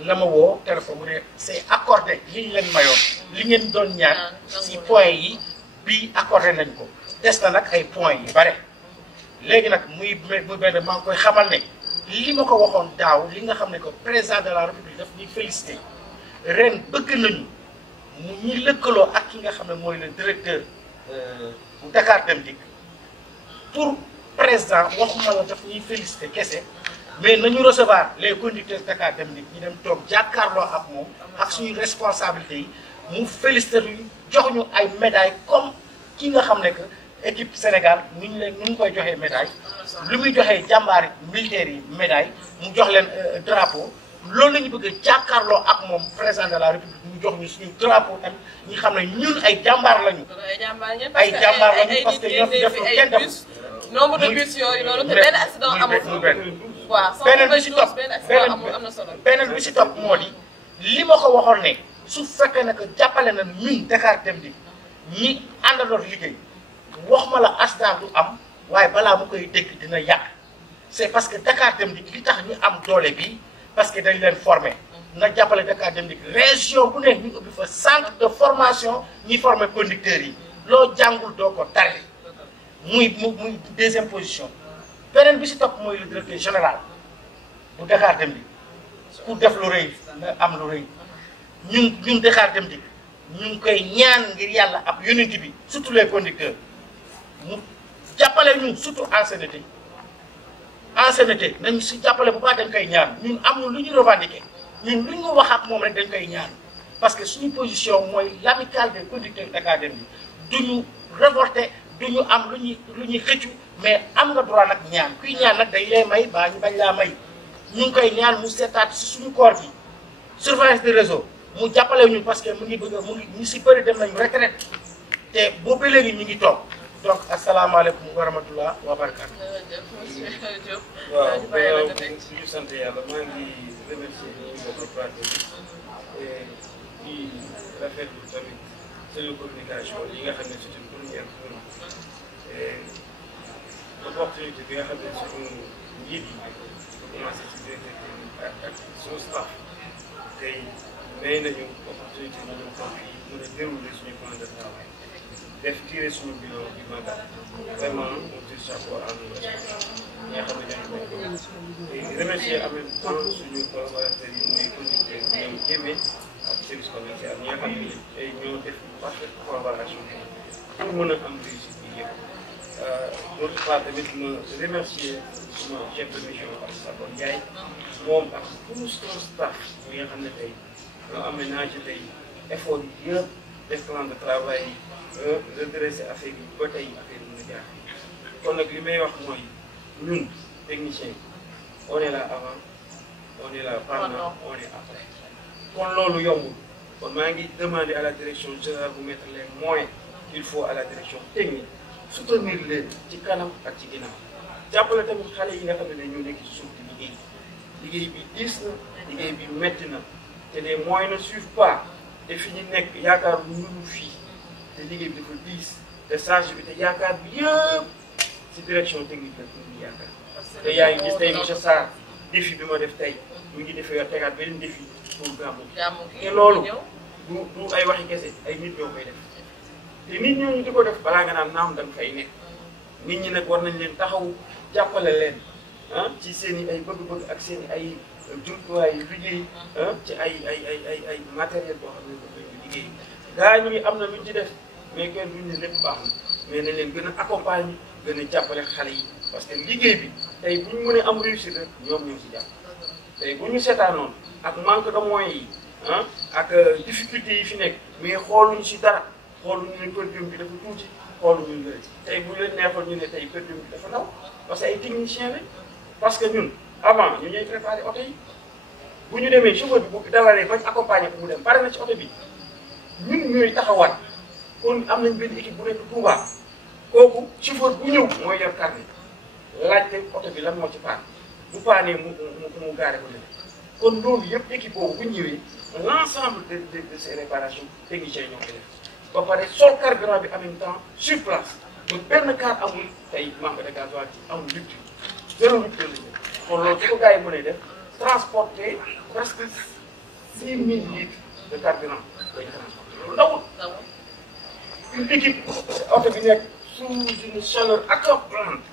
la ma woo téléphone mu ne c'est accordé li ñu leen mayoon li ngeen doon ñaan si points yi bii accordé nañ ko des na nag ay points yu bare léegi nag muy benn maa ngi koy xamal ne li ma ko waxoon daaw li nga xam ne ko président de la république daf ñuy félicité ren bëgg nañu mu ñuy lëkkaloo ak ki nga xam ne mooy le directeur bu Dakar Dem Dikk pour président waxuma la daf ñuy félicité kese mais nañu recevoir les conducteurs Dakar Dem Dikk ñu dem toog jàkkaarloo ak moom ak suñu responsabilité yi mu félicité ñu jox ñu ay médailles comme ki nga xam ne que équipe Sénégal nu ñu koy joxee médaille lu muy joxee jàmbaari militaires yi médaille mu jox leen drapeau loolu la ñu bëgg a jàkkaarloo ak moom président de la république mu jox ñu suñu drapeau tamit ñi xam ne ñun ay jàmbaar lañu. ay jàmbaar lañu parce que ñoo fi def lu kenn def. nombre de bus yooyu loolu te benn accident amul. waaw beneen bi si topp beneen bi si topp moo di li ma ko waxoon ne su fekkee ne que jàppale na ñun Dakar Dem Dikk ñi àndandoon liggéey wax ma la accident du am waaye balaa mu koy dégg dina yàq c'est parce que Dakar Dem Dikk li tax ñu am doole bi parce que dañ leen former na jàppale Dakar Dem Dikk région bu nekk ñu ubbi fa centre de formation ñuy former conducteurs yi loo jàngul doo ko tari muy deuxième position beneen bi si topp mooy le directeur général bu Dakar Dem Dikk ku def lu rëy nga am lu rëy ñun Dakar Dem Dikk ñu ngi koy ñaan ngir yàlla ak unité bi surtout les conducteurs mu jàppale ñu surtout ancienneté nañ si jàppale bu baax dañ koy ñaan ñun amul lu ñu revendiquer ñun lu ñu wax ak moom rek dañ koy ñaan parce que suñu position mooy l'amicale des conducteurs Dakar Dem Dikk duñu révolter duñu am lu ñuy xëccu mais am nga droit nag ñaan kuy ñaan nag dañ lay may baa ñu bañ laa may ñu ngi koy ñaan mu seetaat si suñu corps bi surveillance de réseau mu jàppale ñu parce que mu ngi ñu si bëri dem nañu retraite te boobu léegi ñu ngi toog donc asalaamaaleykum wa rahmatulah wa barakaatu. waaw gannaaw suñu sant yàlla maa ngi remercier ñi ñu bokk plateau bi di rafetlu tamit seen communication yi nga xam ne c'est une première pour opportunité bi nga xam ne suñu njiit yi commencé ci directeur ak suñu staff tey may nañu opportunité ñu ñëw toog fii mën a dérouler suñu plan de travail def tiré suñu bilan bi magal vraiment on tire chapeau à nous ñi nga xam ne ñooñu koy te remercier en même temps suñu collaborateurs yi muy conducteur ñoom Jémé ak service commercial ñi nga xam ne tey ñoo def parfaite collaboration pour mën a am réussite bi yëpp d'autre part tamit ma remercier suma chef de mission ak Sakor Ndiaye moom ak tout son staff ñi nga xam ne tey ñoo aménagé tey effort yi yëpp def plan de travail redresser affaire yi ba tey affaire yi mën a jaar kon nag li may wax mooy ñun technicien on est là avant on est là pendant on est après kon loolu yombul kon maa ngi demander à la direction générale bu mettre les moyens qu'il faut à la direction technique soutenir leen ci kanam ak ci ginnaaw jàppale tamit xale yi nga xam ne ñoo nekk ci suuf di liggéey bi diis na liggéey bi metti na te les moyens ne suivent pas te fi ñu nekk yaakaar lu ñu fii te liggéey bi dafa diis te charge bi te yaakaar bi yëpp ci direction technique la ñu yaakaar te yaa ngi gis tey monsieur Sarr défi bi ma def tey mu ngi defee tegaat beneen défi pour gàmmu te loolu du ay waxi kese ay nit ñoo koy def te nit ñooñu di ko def balaa nga naan naam da nga fay nekk nit ñi nag war nañ leen taxaw jàppale leen ci seen i ay bëgg-bëgg ak seen i ay jumtuwaay yu liggéey ci ay matériel boo xam ne dañu liggéey gaa ñi am na luñ ci def mais kenn duñ ne lépp baax na mais nañ leen gën a accompagner gën a jàppale xale yi parce que liggéey bi tey bu ñu mënee am réussite rek ñoom ñoo si jàpp tey bu ñu seetaanoon ak manque de moyens yi ak difficulté yi fi nekk mais xooluñ si dara xooluñu ne per diem bi dafa tuuti xooluñu ne tey bu ñu leen neexoon ñu ne tey per diem bi dafa ndaw parce que ay techniciens lañ parce que ñun avant ñu ñuy préparé oto yi bu ñu demee chauffeur bi bu dawalee bañ accompagner ko mu dem pare na ci oto bi ñun ñooy taxawaat kon am nañ benn équipe bu nekk Touba kooku chauffeur bu ñëw mooy yor carnet laajte oto bi lan moo ci paan bu paanee mu gaare ko leen kon loolu yëpp équipe boobu bu ñëwee l'ensemble de ces réparations techniciens ñoo koy def ba pare sol carburant bi en même temps sur place ba benn car amul tey manque de gasoil ci amul rupture zéro rupture la ñu kon loolu su ko gars yi mënee def transporter presque 6000 litres de carburant la ñu transporter loolu ndawul une équipe oto bi nekk sous une chaleur accablante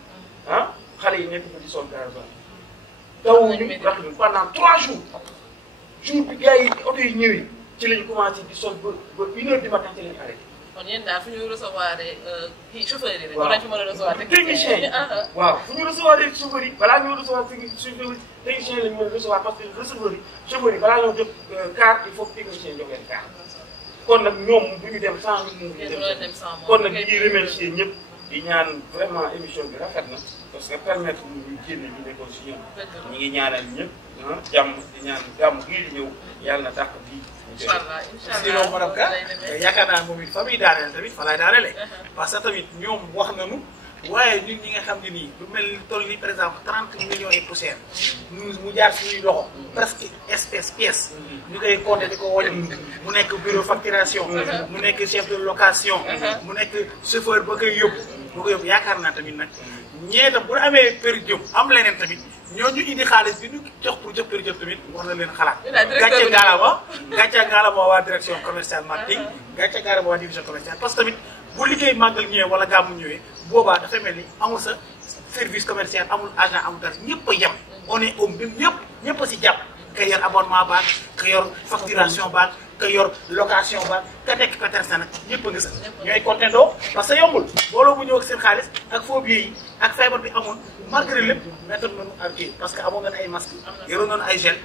xale yi nekk fa di sol gasoil dawuñu raxuñu pendant 3 jours jour bi gars yi oto yi ñëwee ci lañu commencé di sol ba 1h du matin ci lañu arrêté. kon yéen daal fu ñu recevoir kii chauffeur yi rek. waaw war nañu fi mën a recevoir technicien yi waaw fu ñu recevoir chauffeur yi balaa ñoo recevoir technicien yi la ñu mën a recevoir parce que receveur yi chauffeur yi balaa ñoo jot car il faut que technicien yi jox leen car kon nag ñoom bu ñu dem sans ñu dem kon nag ñu ngi remercier ñëpp di ñaan vraiment émission bi rafet na parce que permettre ñu génne ñu nekkoon si ñoom ñu ngi ñaanal ñëpp jàmm di ñaan gàmm gii di ñëw yàlla na tàkk bii. incha allah sinon madame Ka yaakaar naa moom it fa muy daaneel tamit fa lay daanelee parce que tamit ñoom wax nañu waaye nit ñi nga xam ne nii lu mel ni toll ni par exemple 30 millions et poussière mu jaar suñuy loxo presque espèce pièce ñu koy compter di ko wàññi mu nekk bureau facturation mu nekk chef de location mu nekk chauffeur ba koy yóbbu yaakaar naa tamit nag ñee tam bu ñu amee per diem am leneen tamit ñooñu indi xaalis bi ñu jox pour jox per diem tamit wax na leen xalaat gàcce ngaalama waa direction commerciale marketing gàcce ngaalama waa division commerciale parce que tamit bu liggéey màggal ñëwee wala gàmmu ñëwee boobaa dafa mel ni amul sa service commercial amul agent amul dara ñëpp a yem on est au même ñëpp a si jàpp ka yor abonnement baag ka yor facturation baag ka yor location baag ka nekk Petersen nag ñëpp a ngi sax ñooy contendoo parce que yombul booloo bu ñëw ak seen xaalis ak faux billets yi ak feebar bi amoon malgré lépp mettre nañu ak kii parce que amoon nañu ay masques yoroon nañu ay gel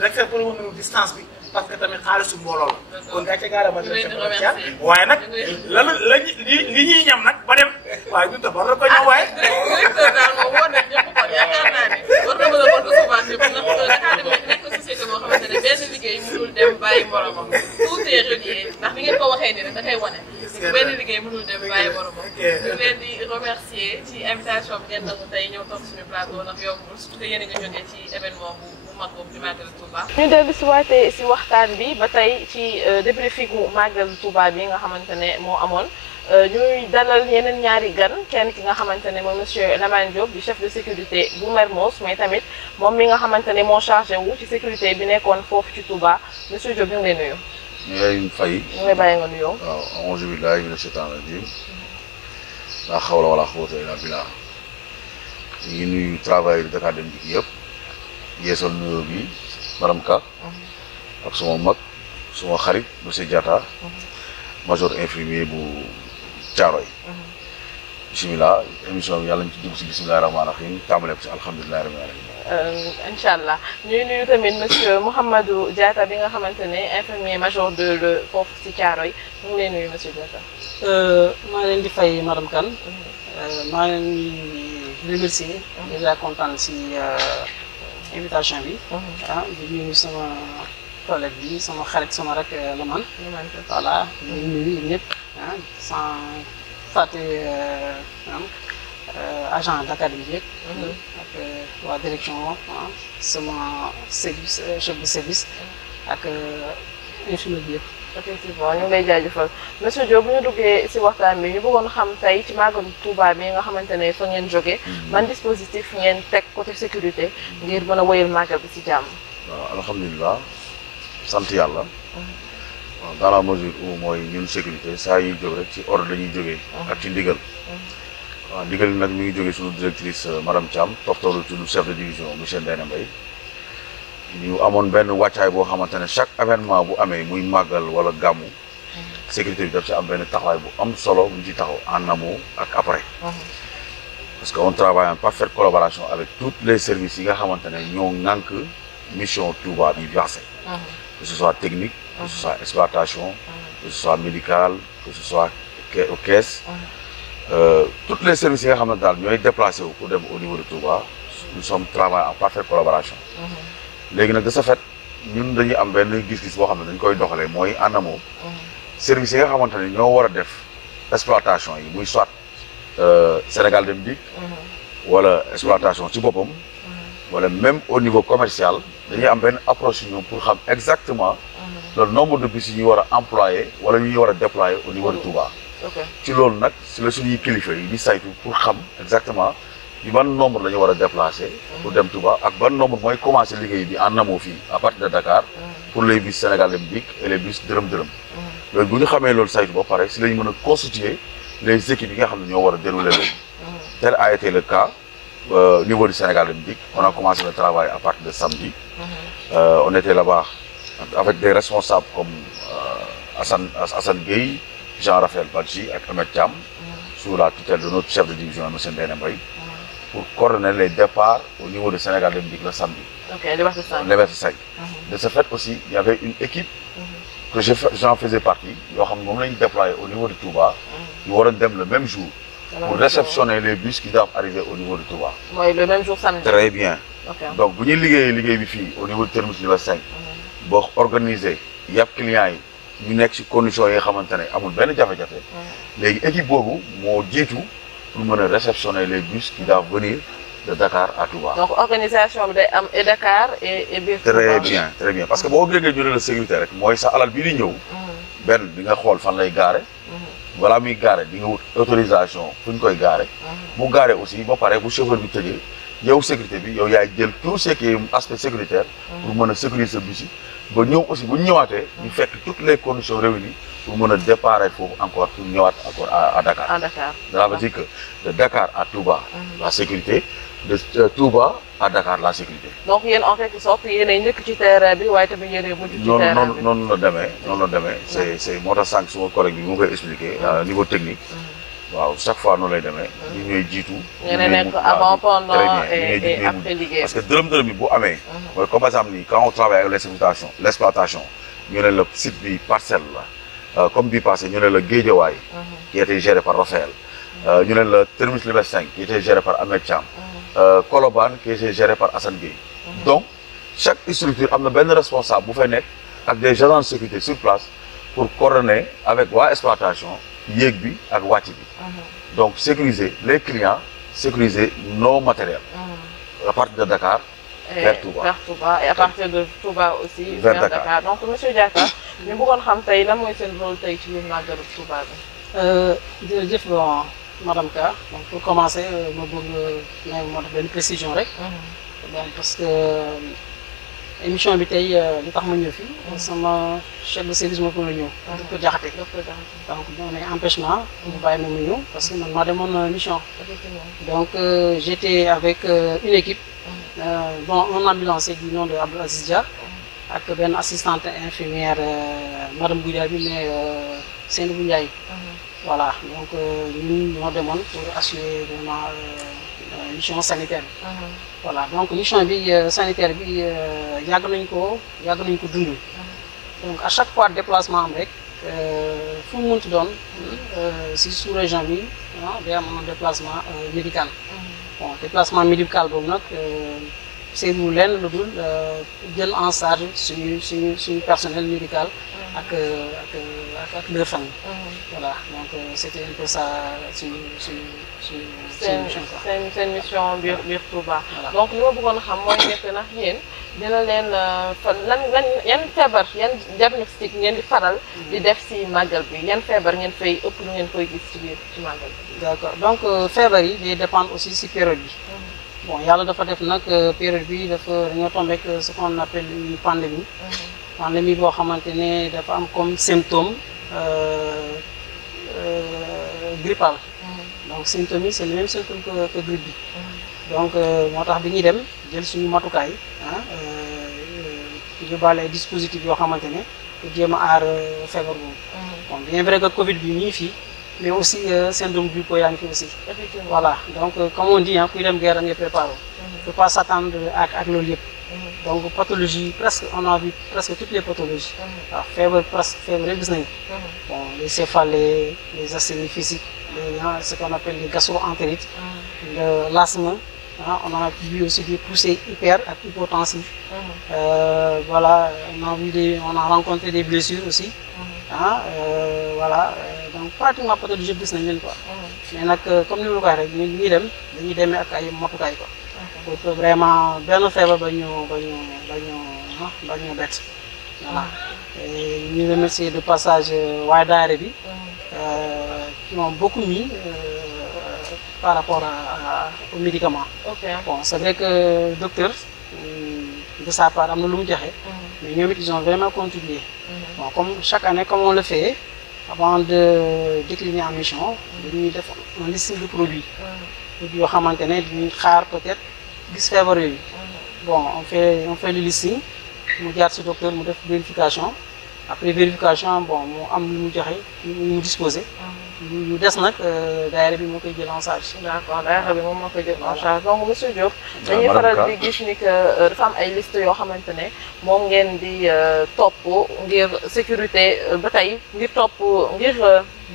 respecté woon nañu distance bi parce que tamit xaalisu mbooloo la kon gàcce gaarama commercial waaye nag li ñuy ñam nag ba dem waaye du tabar la ko ñëw waaye directeur daal moom woo nañ ñëpp kon yaakaar naa ne war na mën a mën recevoir ñëpp ndax Dakar Dem Dikk nekk société boo xamante ne benn liggéey mënul dem bàyyi moromam tout est relié ndax ni ngeen ko waxee nii rek da koy wane benn liggéey mënul dem bàyyi moromam ñu leen di remercier ci invitation bi ngeen nangu tey ñëw toog suñu plateau ndax yombul surtout que yéen a ngi jógee ci événement bu mag boobu di Magal Touba. ñu dellu si waatee si waxtaan bi ba tey ci débriefingu Magal Touba bi nga xamante ne moo amoon ñuy dalal yeneen ñaari gan kenn ki nga xamante ne mooy monsieur Lamane Diop di chef de sécurité bu Mermoz mais tamit moom mi nga xamante ne moo chargé wu ci sécurité bi nekkoon foofu ci Touba monsieur Diop ñu ngi lay nuyu. ñu ngi fay. ñu ngi lay bàyyi nga nuyoo. waaw auzu billaahi mina shaytaani rajiim laa hawla wala quwwata illaa billaah ñu ngi nuyu travailleurs Dakar Dem Dikk yëpp yeesal nuyoo bi madame Ka ak suma mag suma xarit monsieur Diatta major infirmier bu Thiaroye bisimilah émission bi yàlla ñu ci dugg si bisimilah rahmaani rahiim tàmbale ko si alhamdulilah rabbil alamin incha allah ñuy nuyu tamit monsieur Mouhamadou Diatta bi nga xamante ne infirmier major de le foofu si Thiaroye ñu ngi lay nuyu monsieur Diatta. maa leen di fay madame Kane maa leen di remercier déjà kontaan si invitation bi. di nuyu sama collègue bi sama xarit sama rek Lamane. voilà di nuyu ñëpp sans fàtte agent Dakar Dem Dikk ak waa direction sama service chef de service ak infirmier bi yëpp. effectivement ñu ngi lay jaajëfal monsieur Diop bu ñu duggee si waxtaan bi ñu bëggoon xam tey ci Magal Touba bi nga xamante ne fa ngeen jógee man dispositif ngeen teg côté sécurité ngir mën a wéyal Magal bi si jàmm. waaw alhamdulilah sant yàlla. waaw dans la mesure où mooy ñun sécurité saa yuy jóg rek ci ordre la ñuy jógee. ak ci ndigal. waaw ndigal nag mi ngi jógee suñu directrice madame Thiam toftalu ci lu chef de division monsieur Ndéné Mbaye ñu amoon benn wàccaay boo xamante ne chaque événement bu amee muy màggal wala gàmmu sécurité bi daf ci am benn taxawaay bu am solo bu ñu ci taxaw en amont ak après. parce que on travaille en parfaite collaboration avec tous les services yi nga xamante ne ñoo ŋànk mission Touba bi versé. que ce soit technique. que ce soit exploitation. que ce soit médical que ce soit caisse. tous les services yi nga xamante daal ñooy déplacé wu pour dem au niveau de Touba nous sommes travaillés en parfaite collaboration. léegi nag de ce fait ñun dañuy am benn gis-gis boo xam ne dañ koy doxalee mooy en amont. services yi nga xamante ne ñoo war a def exploitation yi muy soit Sénégal Dem Dikk. wala exploitation ci boppam. wala même au niveau commercial dañuy am benn approche ñoom pour xam exactement. le nombre de bus yi ñu war a employé wala ñu war a déployer au niveau de Touba. ci loolu nag si la suñuy kilifa yi di saytu pour xam exactement ci ban nombre la ñu war a déplacer. pour dem Touba ak ban nombre mooy commencer liggéey bi en amont fii à partir de Dakar. pour les bus Sénégal Dem Dikk et les bus dërëm-dërëm. loolu bu ñu xamee loolu saytu ba pare si la ñu mën a constituer les équipes yi nga xam ne ñoo war a dérouler loolu. tel a été le cas au niveau du Sénégal Dem Dikk. On a commencé le travail à partir de samedi. On était là-bas avec des responsables comme Assane Gueye, Jean-Raphaël Badji et Ahmed Thiam, sous la tutelle de notre chef de division, M. Ndéné Mbaye, pour coordonner les départs au niveau du Sénégal Dem Dikk le samedi. Liberté 5. De ce fait aussi, il y avait une équipe que j'en faisais partie, yoo xam ne moom la ñu déployé au niveau de Touba. Ñu waroon dem le même jour. Pour réceptionner les bus qui doivent arriver au niveau de Touba. Oui, le même jour samedi. Très bien. Donc, bu ñuy liggéey bi fii au niveau du terminus Liberté 5. boo organisé yàpp clients yi ñu nekk ci conditions yi nga xamante ne amul benn jafe-jafe. léegi équipe boobu moo jiitu pour mën a réceptionner les bus qui doivent venir de Dakar à Touba. Donc, organisation bi day am et Dakar et biir Touba. Très bien parce que boo déggee ñu ne la sécurité rek mooy sa alal bii di ñëw. benn di nga xool fan lay gaare. balaa muy gaare di nga wut autorisation fu ñu koy gaare. bu gaare aussi ba pare bu chauffeur bi tëjee yow sécurité bi yow yaay jël tout ce qui est aspect sécuritaire. pour mën a sécuriser bus yi ba ñëw aussi bu ñu ñëwaatee. ñu fekk toutes les conditions réunies pour mën a départer foofu encore pour ñëwaat encore à Dakar. À Dakar. Cela veut dire que de Dakar à Touba. la sécurité de Touba à Dakar la sécurité. donc yéen en quelque sorte yéenay njëkk ci terrain bi waaye tamit yéenay mujj ci terrain bi. noonu la demee noonu la demee c'est moo tax sànq suma collègue bi mu koy expliquer à niveau technique. waaw chaque fois noonu lay demee. ñu ñooy jiitu. ñu ne nekk avant pendant et après liggéey. parce que dërëm bi bu amee. mooy comme par exemple nii quand on travaille avec l'exploitation ñu ne la site bi parcelle la comme bii passé ñu ne la Guédiawaye. qui était géré par Raphaël. ñu ne la Terminus Liberté 5 qui était géré par Ahmed Thiam. Colobane qui était géré par Assane Gueye. Donc chaque structure am na benn responsable bu fay nekk ak des agents de sécurité sur place pour coordonner avec waa exploitation yéeg bi ak wàcc bi. Donc sécuriser les clients, sécuriser nos matériels. À partir de Dakar vers Touba. Vers Touba et à partir de Touba aussi vers Dakar. Donc monsieur Diatta ñu bëggoon xam tey lan mooy seen rôle tey ci biir màggalu Touba bi. Jërëjëf bon madame Ka donc pour commencer ma bëgg moo def benn précision rek. Bon parce que émission bi tey li tax ma ñëw fii. sama chef de service moo ko ñëw. docteur Diakhaté. donc moo ne empêchement. mu bàyyi ma mu ñëw parce que man maa demoon mission. donc j'étais avec une équipe. bon un ambulancier du nom de Abdou Aziz Dia. ak benn assistante infirmière madame Goudia bi mais Seynabou Ndiaye. Voilà donc ñun ñoo demoon pour assurer vraiment mission sanitaire bi. Voilà donc mission bi sanitaire bi yàgg nañ ko dund. Donc à chaque fois déplacement am rek fu mu mënti doon si sous-région bi day am un déplacement médical. Bon déplacement médical boobu nag c'est lu lenn lu dul jël en charge suñu personnel médical. ak leur famille. Voilà donc c'était un peu ça suñu mission quoi. seen mission biir Touba. donc li ma bëggoon a xam mooy nekk ndax yéen dina leen yan feebar yan diagnostic ngeen di faral di def si màggal bi yan feebar ngeen fay ëpp lu ngeen koy gis ci biir ci màggal bi. D'accord donc feebar yi day dépendre aussi si période bi. Bon yàlla dafa def nag période bi dañoo tombé avec ce qu'on appelle une pandémie. Pandémie boo xamante ne dafa am comme symptôme grippal. Donc symptômes yi c'est le même symptôme que grippe bi. Donc moo tax bi ñuy dem jël suñu matukaay yóbbaale ay dispositifs yoo xamante ne pour jéem a aar feebar boobu. Bon bien vrai que Covid bi mi ngi fii mais aussi syndrome grippal yaa ngi fi aussi. Voilà donc comme on dit kuy dem guerre da ngay préparé. Il ne faut pas s'attendre ak loolu yëpp. Donc pathologie presque on a vu presque toutes les pathologies. waaw feebar presque feebar yëpp gis nañu. Bon les céphalées les asthénies physiques ce qu'on appelle les gastro-entérites. L'asthme on a vu aussi des poussées hyper ak hypotensives. Voilà on a rencontré des blessures aussi. Voilà donc pratiquement pathologie yëpp gis nañu leen quoi. Mais nag comme ni ma ko waxee rek ñuy dem dañuy demee ak ay matukaay quoi. pour que vraiment benn feebar ba ñu bett. Voilà ñu remercier de passage waa daara bi qui m'ont beaucoup mis par rapport aux médicaments. Bon c'est vrai que docteur de sa part am na lu mu joxe. mais ñoom it ils ont vraiment contribué. Bon comme chaque année comme on le fait avant de décliner en mission dañuy def un listing de produits. produits yoo xamante ne dañuy xaar peut-être. gis feebar yooyu bon on fait le listing mu jaar ci docteur mu def vérification après vérification bon mu am lu mu joxe mu disposé yu des nag daayira bi moo koy jël en charge. D'accord daayira bi moom moo koy jël en charge donc monsieur Diop dañuy faral di gis ni que dafa am ay liste yoo xamante ne moom ngeen di topp ngir sécurité ba tey ngir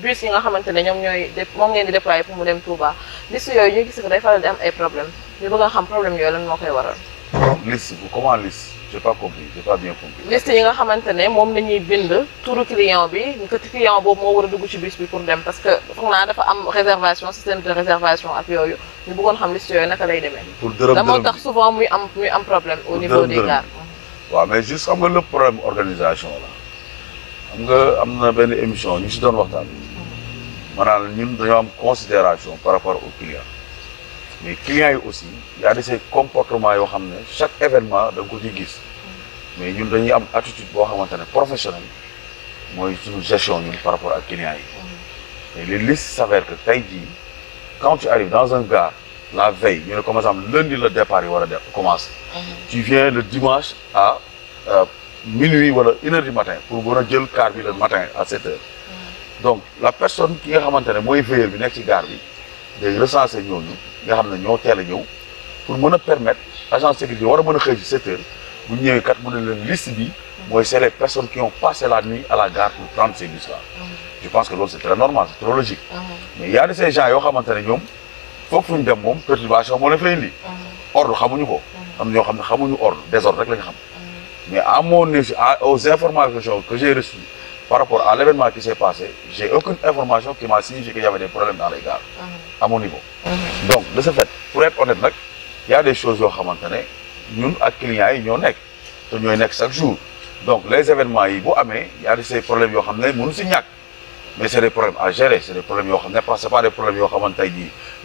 bus yi nga xamante ne ñoom moom ngeen di déployer pour mu dem Touba liste yooyu ñu gis que day faral di am ay problème ñu bëgg a xam problème yooyu lan moo koy waral. Liste comment liste j'ai pas compris j'ai pas bien compris. liste yi nga xamante ne moom la ñuy bind turu client bi ñu ko client boobu moo war a dugg ci bus bi pour dem parce que foog naa dafa am réservation système de réservation ak yooyu ñu bëggoon xam liste yooyu naka lay demee. pour dërëm da moo tax souvent muy am problème au niveau des gares. waaw mais juste xam nga le problème organisation la xam nga am na benn émission ñu si doon waxtaan. maanaam ñun dañoo am considération par rapport aux clients mais clients yi aussi y a des comportements yoo xam ne chaque événement da nga ko ciy gis mais ñun dañuy am attitude boo xamante ne professionnelle mooy suñu gestion ñun par rapport ak clients yi. mais les listes s'avère que tey jii quand tu arrives dans un gare la veille ñu ne comme exemple lundi le départ yi war a def commencer. Tu viens le dimanche à minuit wala 1h du matin pour mën a jël car bi le matin à 7h. Donc la personne ki nga xamante ne mooy veilleur bi nekk ci gare bi day recenser ñooñu nga xam ne ñoo teel a ñëw pour mën a permettre agent de sécurité war a mën a xëy ci 7h bu ñu ñëwee kat mu ne leen liste bi mooy c'est les personnes qui ont passé la nuit à la gare pour prendre ces bus là. Je pense que loolu c'est très normal, c'est trop logique. Mais il y a de ces gens yoo xamante ne ñoom foog fu ñu dem moom perturbation moo leen fay indi. Ordre xamuñu ko. am ñoo xam ne xamuñu ordre désordre rek la ñu xam. Mais à mon avis, aux informations que j'ai reçues par rapport à l'événement qui s'est passé, j'ai aucune information qui m'a signifié qu'il y avait des problèmes dans les gares, à mon niveau. Donc, de ce fait, pour être honnête, il y a des choses qui sont nous, avec les clients, ils sont chaque jour. Donc, les événements, il y a des problèmes qui sont mais c'est des problèmes à gérer, c'est des problèmes qui sont c'est pas des problèmes qui sont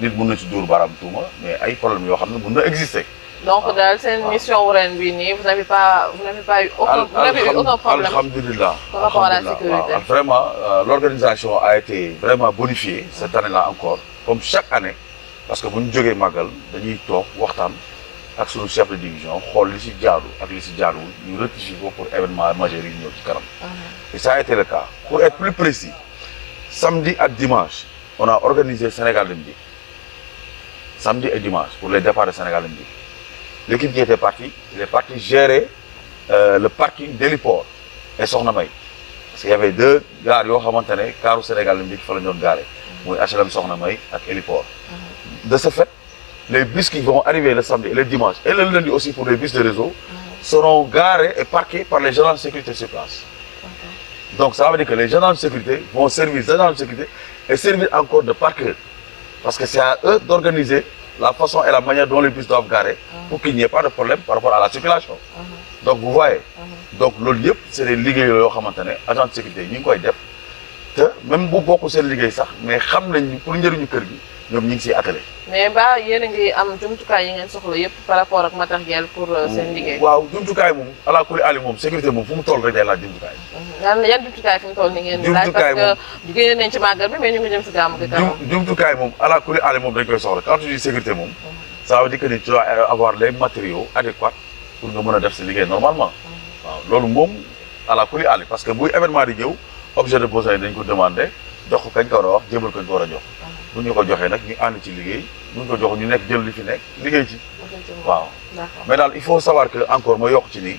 mais des problèmes qui existent. Donc, dans cette mission vous n'avez pas eu aucun problème Alhamdulillah. par rapport à la sécurité. Vraiment, l'organisation a été vraiment bonifiée cette année-là encore, comme chaque année. Parce que nous avons Magal, nous avons avec le chef de division, nous avons rectifié pour l'événement majeur. Et ça a été le cas. Pour être plus précis, samedi et dimanche, on a organisé Sénégal Limdi. Samedi et dimanche, pour les départs de Sénégal Limdi. L'équipe qui était partie, elle est partie gérer le parking d'héliport et Soxnamay. Parce qu'il y avait deux gares qui étaient car au Sénégal qui fallait nous garer. HLM Soxnamay et héliport. De ce fait, les bus qui vont arriver le samedi et le dimanche, et le lundi aussi pour les bus de réseau, seront garés et parqués par les gendarmes de sécurité sur place. Donc ça veut dire que les gendarmes de sécurité vont servir les gendarmes de sécurité et servir encore de parqueurs. Parce que c'est à eux d'organiser la façon et la manière dont les bus doivent garer pour qu'il n'y ait pas de problème par rapport à la circulation. Donc vous voyez, donc le lieu, c'est des ligues agents de sécurité, même si beaucoup de ligues, mais pour nous ñoom ci attelé. Mais ba yéen a ngi am jumtukaay yi ngeen soxla yëpp par rapport ak matériel pour seen liggéey. waaw jumtukaay moom ala kulli ali moom sécurité moom fu mu toll rek day laaj jumtukaay. yan jumtukaay fi mu toll ni ngeen di laaj parce que génne nañ ci màggal bi mais ñu ngi jëm si gàmmu gi kanam. jumtukaay moom ala kulli ali moom dañ koy soxla quand tu dis sécurité moom ça veut dire que tu dois avoir les matériaux adéquats pour nga mën a def si liggéey normalement. waaw loolu moom ala kulli ali parce que buy événement di ñëw objet de besoin dañ ko demandé jox ko kañ ko war a wax jébal ko ñu ko war a jox. bu ñu ko joxee nag ñu ànd ci liggéey bu ñu ko jox ñu nekk jël li fi nekk liggéey ci. waaw mais daal il faut savoir que encore ma yokk ci nii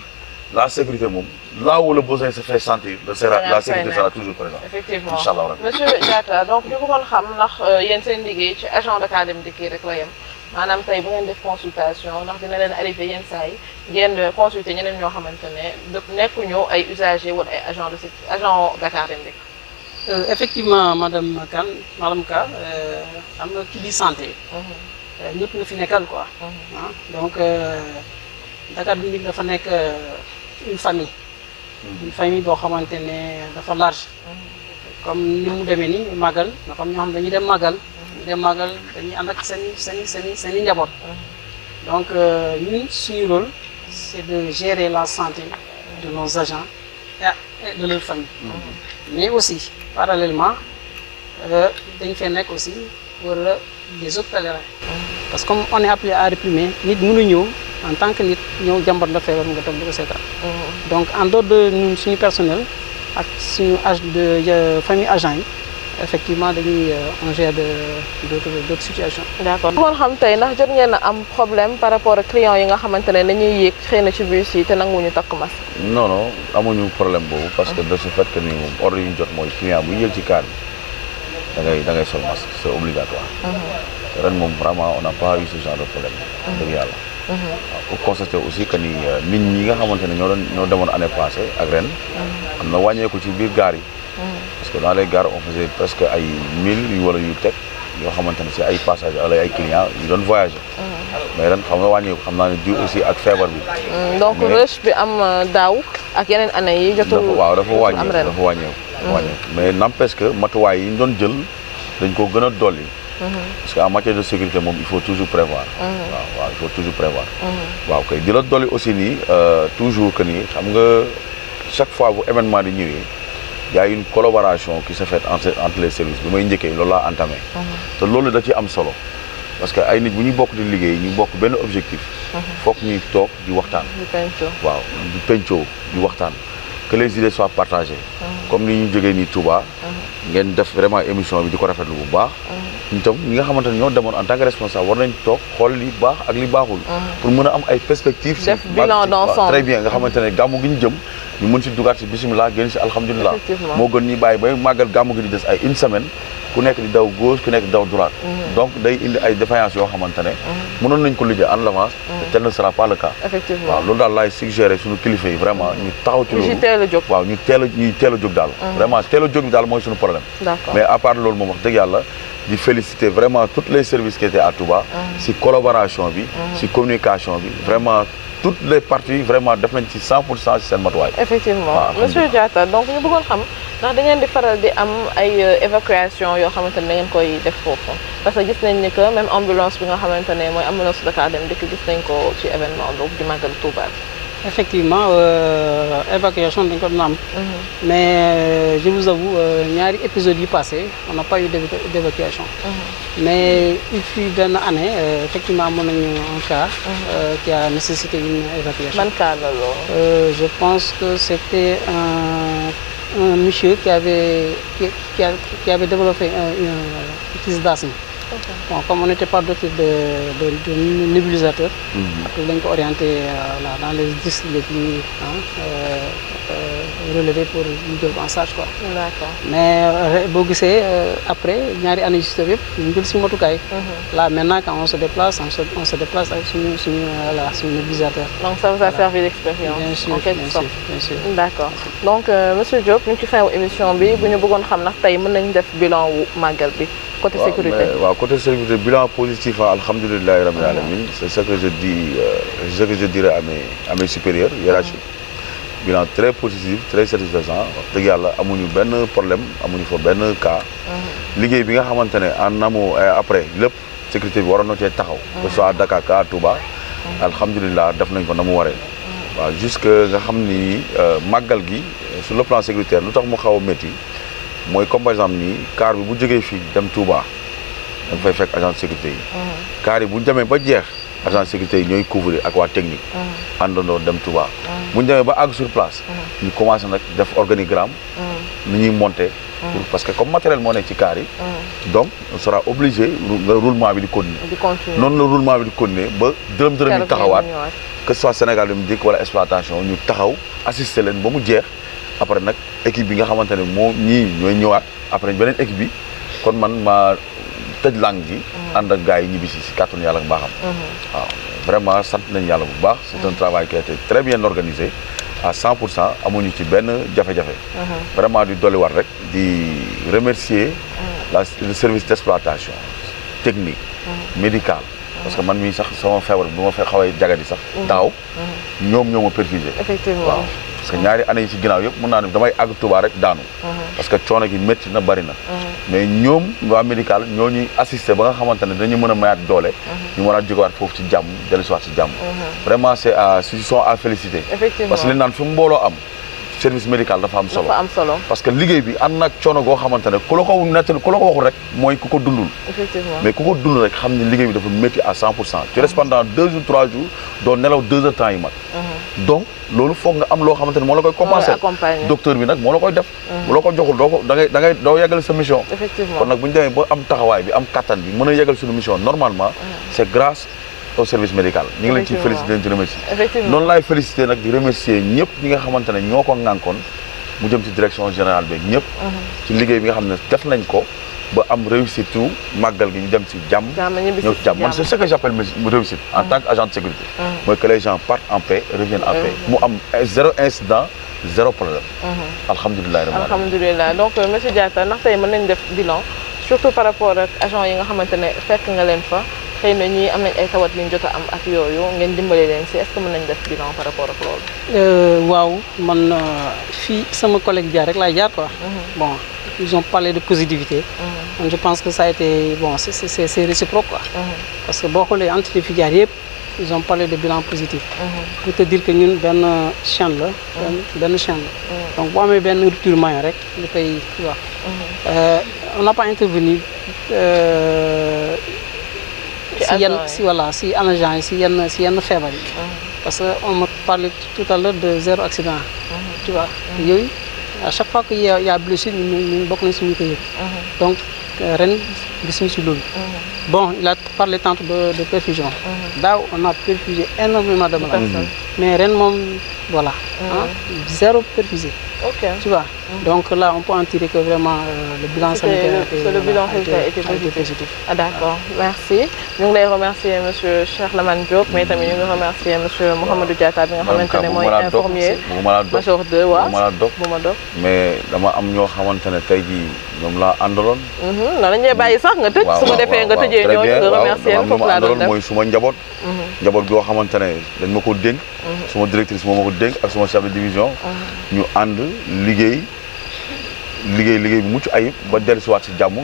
la sécurité moom là où le besoin se fait sentir la sécurité sera toujours présente. Effectivement inchallah. Monsieur Diatta donc ñu bëggoon xam ndax yéen seen liggéey ci agent Dakar Dem Dikk rek la yem maanaam tey bu ngeen def consultation ndax dina leen arrivé yenn saa yi ngeen consulter ñeneen ñoo xamante ne nekkuñu ay usagers wala ay agent Dakar Dem Dikk. Effectivement, Madame Ka, xam nga ki di santé. ñëpp nga fi nekkal quoi. Donc Dakar Dem Dikk dafa nekk une famille. Une famille boo xamante ne dafa large. Comme ni mu demee nii màggal nga xam ñoo xam dañuy dem màggal. ñu dem màggal dañuy ànd ak seen i njaboot. Donc ñun suñu rôle c'est de gérer la santé de nos agents et de leur famille. Mais aussi parallèlement dañ fee nekk aussi pour les autres pèlerins. Parce que comme on est appelé à réprimer nit mënu ñëw en tant que nit ñëw jàmbat la feebar nga toog di ko seetaan. Donc en dehors de ñun suñu personnel ak suñu de famille agent yi effectivement dañuy on gère d'autres situations. D'accord kon xam tey ndax jot ngeen a am problème par rapport ak clients yi nga xamante ne dañuy yéeg xëy na ci bus yi te nanguwuñu takk masque. non amuñu problème boobu parce que de ce fait que ni moom ordre yi ñu jot mooy client bu yéeg ci car bi da ngay sol masque c'est obligatoire. ren moom vraiment on n'a pas eu ce genre de problème. dëgg yàlla. pour constater aussi que ni nit ñi nga xamante ne ñoo demoon année passée ak ren. am na wàññeeku ci biir gaar yi. parce que dans les gares on faisait presque ay 1000 wala yu teg yoo xamante ne si ay passagers wala ay clients yu doon voyager. mais ren xam nga wàññeeku xam naa ne dû aussi ak feebar bi. donc rush bi am daaw ak yeneen année yi jotul. dafa wàññeeku mais n'empêche que matuwaay yi ñu doon jël dañ ko gën a dolli. parce que en matière de sécurité moom il faut toujours prévoir. waaw il faut toujours prévoir. waaw kay di la dolli aussi nii toujours que nii xam nga chaque fois bu événement di ñëwee. Il y a une collaboration qui se fait entre les services bi may njëkkee loolu laa entamé. te loolu da ci am solo parce que ay nit bu ñu bokk di liggéey ñu bokk benn objectif foog ñuy toog di waxtaan waaw di pencoo di waxtaan que les idées soient partagées comme ni ñu jógee nii Touba ngeen def vraiment émission bi di ko rafetlu bu baax ñu tam ñi nga xamante ne ñoo demoon en tant que responsable war nañ toog xool li baax ak li baaxul pour mën a am ay perspectives def bilan d'ensemble très bien nga xamante ne gàmmu gi ñu jëm ñu mën si dugaat si bisimilah génn si alhamdulilah moo gën ñuy bàyyi ba màggal gàmmu gi di des ay une semaine ku nekk di daw gauche ku nekk di daw droite donc day indi ay défaillances yoo xamante ne mënoon nañ ko liggéey en avance tel ne sera pas le cas effectivement waaw loolu daal laay suggéré suñu kilifa yi vraiment ñu taxaw ci loolu waaw ñu teel a jóg daal vraiment teel a jóg bi daal mooy suñu problème mais à part loolu moom wax dëgg yàlla di féliciter vraiment tous les services qui étaient à Touba si collaboration bi si communication bi vraiment toutes les parties vraiment def nañ ci 100% ci seen matuwaay. effectivement monsieur Diatta donc ñu bëggoon xam ndax da ngeen di faral di am ay évacuation yoo xamante ne da ngeen koy def foofu parce que gis nañ ni que même ambulance bi nga xamante ne mooy ambulance Dakar Dem Dikk gis nañ ko ci événement boobu di màggal Touba bi. effectivement évacuation dañ ko doon am. mais je vous avoue ñaari épisodes yi passé on n'a pas eu d'évacuation. mais il fut benn année effectivement amoon nañu un cas. qui a nécessité une évacuation. ban cas la loolu. je pense que c'était un monsieur qui avait développé une crise d'asthme. Bon, comme on n'était pas doté de nébulisateur, après on a orienté dans les districts les plus relevés pour nous donner en charge. D'accord. Mais après, il y a des années juste là maintenant quand on se déplace avec son nébulisateur. Donc ça vous a servi d'expérience. Bien sûr, en quelque sorte. bien sûr. D'accord. Donc monsieur Diop, nous qui faisons émission bi, bu ñu bëggoon xam nak tay mën nañ def bilan wu magal bi. Côté sécurité. Côté sécurité, bilan positif, alhamdoulillahi rabbil alamin, c'est ce que je dis, ce que je dirais à mes supérieurs hiérarchiques. Bilan très positif, très satisfaisant. Dëgg yàlla amuñu benn problème, amuñu fa benn cas. Liggéey bi nga xamante ne en amont et après lépp sécurité bi waroon na cee taxaw. Que ce soit à Dakar à Touba. Alhamdulillah def nañ ko na mu waree. waaw jusque nga xam ni màggal gi sur le plan sécuritaire lu tax mu xaw a métti. mooy comme par exemple nii car bi bu jógee fii dem Touba da nga fay fekk agent de sécurité yi. car yi bu ñu demee ba jeex agent de sécurité yi ñooy couvrir ak waa technique. àndandoo dem Touba. bu ñu demee ba àgg sur place. ñu commencé nag def organigramme. ni ñuy monter. parce que comme matériel moo nekk ci car yi. donc on sera obligé roulement bi di continuer. noonu la roulement bi di continuer ba dërëm yi taxawaat. que ce soit Sénégal Dem Dikk wala exploitation ñu taxaw assister leen ba mu jeex. après nag équipe bi nga xamante ne moo ñii ñooy ñëwaat après beneen équipe bi kon man ma tëj langue gi ànd ak gars yi ñibbi si kàttanu yàlla ak mbaaxam waaw vraiment sant nañu yàlla bu baax c'est un travail qui a été très bien organisé à 100% amuñu ci benn jafe-jafe vraiment di dolli war rek di remercier le service d'exploitation technique médical parce que man mii sax sama feebar bi ma xawee jagadi sax daaw ñoom ñoo ma perfusé effectivement waaw parce que ñaari année yi ci ginnaaw yëpp mun naa ne damay àgg Touba rek daanu parce que coono gi métti na bari na mais ñoom waa médical ñoo ñuy assisté ba nga xamante ne dañu mën a mayaat doole ñu mën a jógewaat foofu ci jàmm dellusiwaat ci jàmm vraiment c'est ils sont à féliciter parce que li naan fi mbooloo am service médical dafa am solo parce que liggéey bi am nag coono goo xamante ne ku la ko nettali ku la ko waxul rek mooy ku ko dundul mais ku ko dundul rek xam ne liggéey bi dafa métti à 100% tu restes pendant 2 jours 3 jours doo nelaw 2 heures temps yi mat donc loolu foog nga am loo xamante ne moo la koy compenser docteur bi nag moo la koy def bu la ko joxul doo ko doo yeggal sa mission kon nag bu ñu demee ba am taxawaay bi am kattan bi mën a yeggal suñu mission normalement c'est grâce au service médical ñu ngi leen ciy félicité leen ci remercier noonu laay félicité nag di remercier ñëpp ñi nga xamante ne ñoo ko ŋànkoon mu jëm ci direction générale beeg ñëpp ci liggéey bi nga xam ne def nañ ko ba am réussite tout màggal gi ñu dem ci jàmm ñëw ci jàmm man c'est ce que j'appelle réussite en tant qu'agent de sécurité mooy que les gens partent en paix reviennent en paix mu am 0 incident 0 problème alhamdulilah donc monsieur Diatta ndax tey mën nañ def bilan surtout par rapport ak agent yi nga xamante ne fekk nga leen fa xëy na ñii am nañ ay tawat yu ñu jot a am ak yooyu ngeen dimbale leen si est-ce que mën nañ def bilan par rapport ak loolu. waaw man fii sama collègue jaar rek laay jaar quoi. bon ils ont parlé de positivité. je pense que ça a été bon c'est réciproque quoi. parce que boo xoolee entité fi jaar yëpp ils ont parlé de bilan positif. pour te dire que ñun benn chaîne la. benn chaîne la. donc boo amee benn rupture maillon rek li koy wax. on n'a pas intervenu. si agents yi si yenn feebar yi. parce que on me parlait tout à l'heure de 0 accident. Tu vois yooyu à chaque fois qu'il y a blessure ñun bokk nañ si ñu ko yëg. donc ren gis ñu si loolu. Bon, il a parlé tantôt de perfusion. Là, on a perfusé énormément de malades. Mais réellement, voilà, 0 perfusé. Ok. Tu vois. Donc là, on peut en tirer que vraiment le bilan sanitaire a été positif. Ah, d'accord, merci. Nous voulons remercier M. Charlemagne Diop, mais aussi nous remercier M. Mohamedou Diatta, qui est infirmier, major 2. Mais dama am ñoo xamantene tay ji ñom la andalon non lañuy bayyi sax nga tejj suma défé nga tejjé ñoo nga remercier foofu la doon def moy suma njabot go xamantene dañ mako denk suma directrice mo mako denk ak suma chef de division ñu and liggéey bu mucc ayib ba dellu si waat si jàmm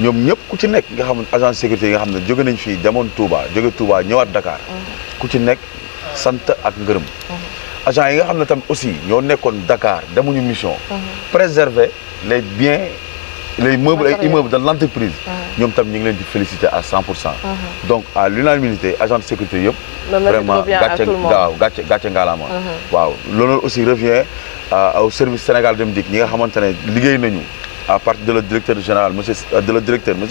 ñoom ñëpp ku ci nekk nga xam agent de sécurité yi nga xam ne jóge nañ fii demoon jóge Touba ñëwaat Dakar ku ci nekk sant ak ngërëm agent yi nga xam ne tam aussi ñoo nekkoon Dakar demuñu mission préserver les biens les meubles et immeubles de l'entreprise ñoom tam ñu ngi leen di féliciter à 100%. Donc à l'unanimité agent de sécurité yëpp vraiment gàcce ngalaama waaw loolu aussi revient au service Sénégal Dem Dikk ñi nga xamante ne liggéey nañu à partir de le directeur général monsieur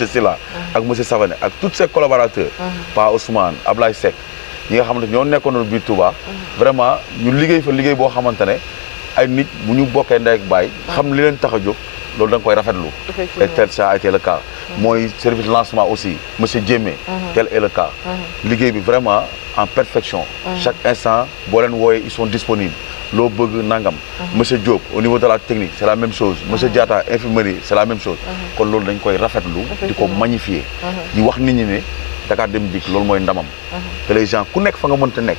Sylla ak monsieur Savané ak tous ses collaborateurs Pa Ousmane Ablaye Seck ñi nga xamante ñoo nekkoon biir Touba vraiment ñu liggéey fa liggéey boo xamante ne ay nit bu ñu bokkee ndey ak baay xam li leen tax a jóg loolu da nga koy rafetlu et tel ça a été le cas mooy service lancement aussi monsieur Diémé tel est le cas liggéey bi vraiment en perfection chaque instant boo leen wooyee ils sont disponibles loo bëgg nangam monsieur Diop au niveau de la technique c'est la même chose monsieur Diatta infirmerie c'est la même chose kon loolu dañ koy rafetlu di ko magnifier di wax nit ñi ne Dakar Dem Dikk loolu mooy ndamam que les gens ku nekk fa nga mënta nekk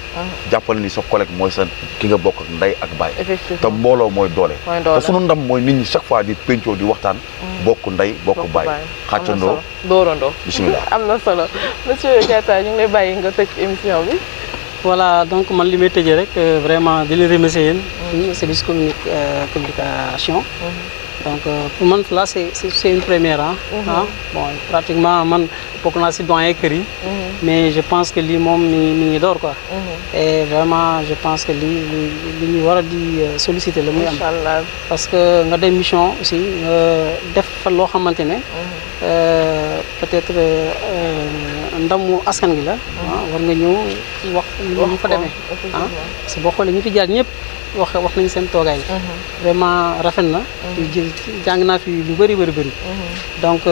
jàppal ni sa collègue mooy sa ki nga bokk ndey ak baay te mbooloo mooy doole te sunu ndam mooy nit ñi chaque fois di pencoo di waxtaan bokk ndey bokk baay xàccandoo dóorandoo bismillah am na solo monsieur Diatta ñu ngi lay bàyyi nga tëj émission bi. Voilà, donc man li may tëjee rek vraiment di leen remercier yéen service communication. Donc pour moi là c'est une première bon pratiquement man bokk naa si doyen kër yi mais je pense que lii moom mi ngi door quoi et vraiment je pense que li ñu war a di solliciter la muy am parce que nga dem mission aussi nga def fa loo xamante ne peut-être ndamu askan gi la war nga ñëw wax ñu fa demee parce que boo xoolee ñu fi jaar ñëpp wax nañu seen toogaay vraiment rafet na jàng naa fi lu bëri donc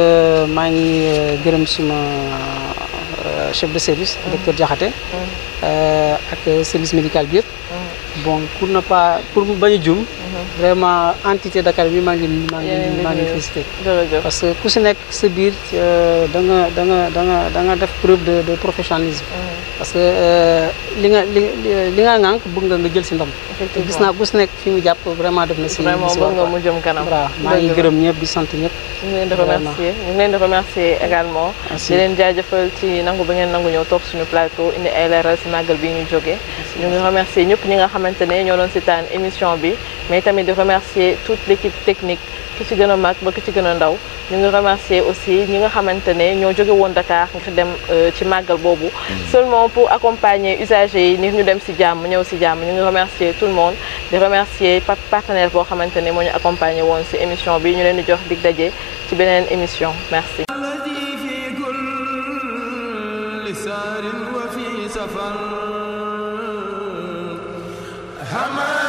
maa ngi gërëm suma chef de service docteur Diakhaté ak service médical bi yëpp bon pour bañ a jum vraiment entité Dakar bi maa ngi félicité parce que ku si nekk sa biir da nga def preuve de professionnalisme parce que li nga ŋànk bëgg nga jël si ndam te gis naa ku si nekk fi mu jàpp vraiment def na si vraiment bëgg nga mu jëm kanam waaw maa ngi gërëm ñëpp di sant ñëpp ñu ngi leen di remercier également di leen jaajëfal ci nangu ba ngeen nangu ñëw toog suñu plateau indi ay leeral si màggal bi ñu jógee ñu ngi remercier ñëpp ñi nga xamante ne ñoo doon seetaan émission bi mais tamit di remercier toute l'équipe technique ki ci gën a mag ba ki ci gën a ndaw ñu ngi remercier aussi ñi nga xamante ne ñoo jóge woon Dakar ngir dem ci màggal boobu seulement pour accompagner usagers yi ni ñu dem si jàmm ñëw si jàmm ñu ngi remercier tout le monde di remercier partenaire boo xamante ne moo ñu accompagner woon si émission bi ñu leen di jox dig daje ci beneen émission merci Hama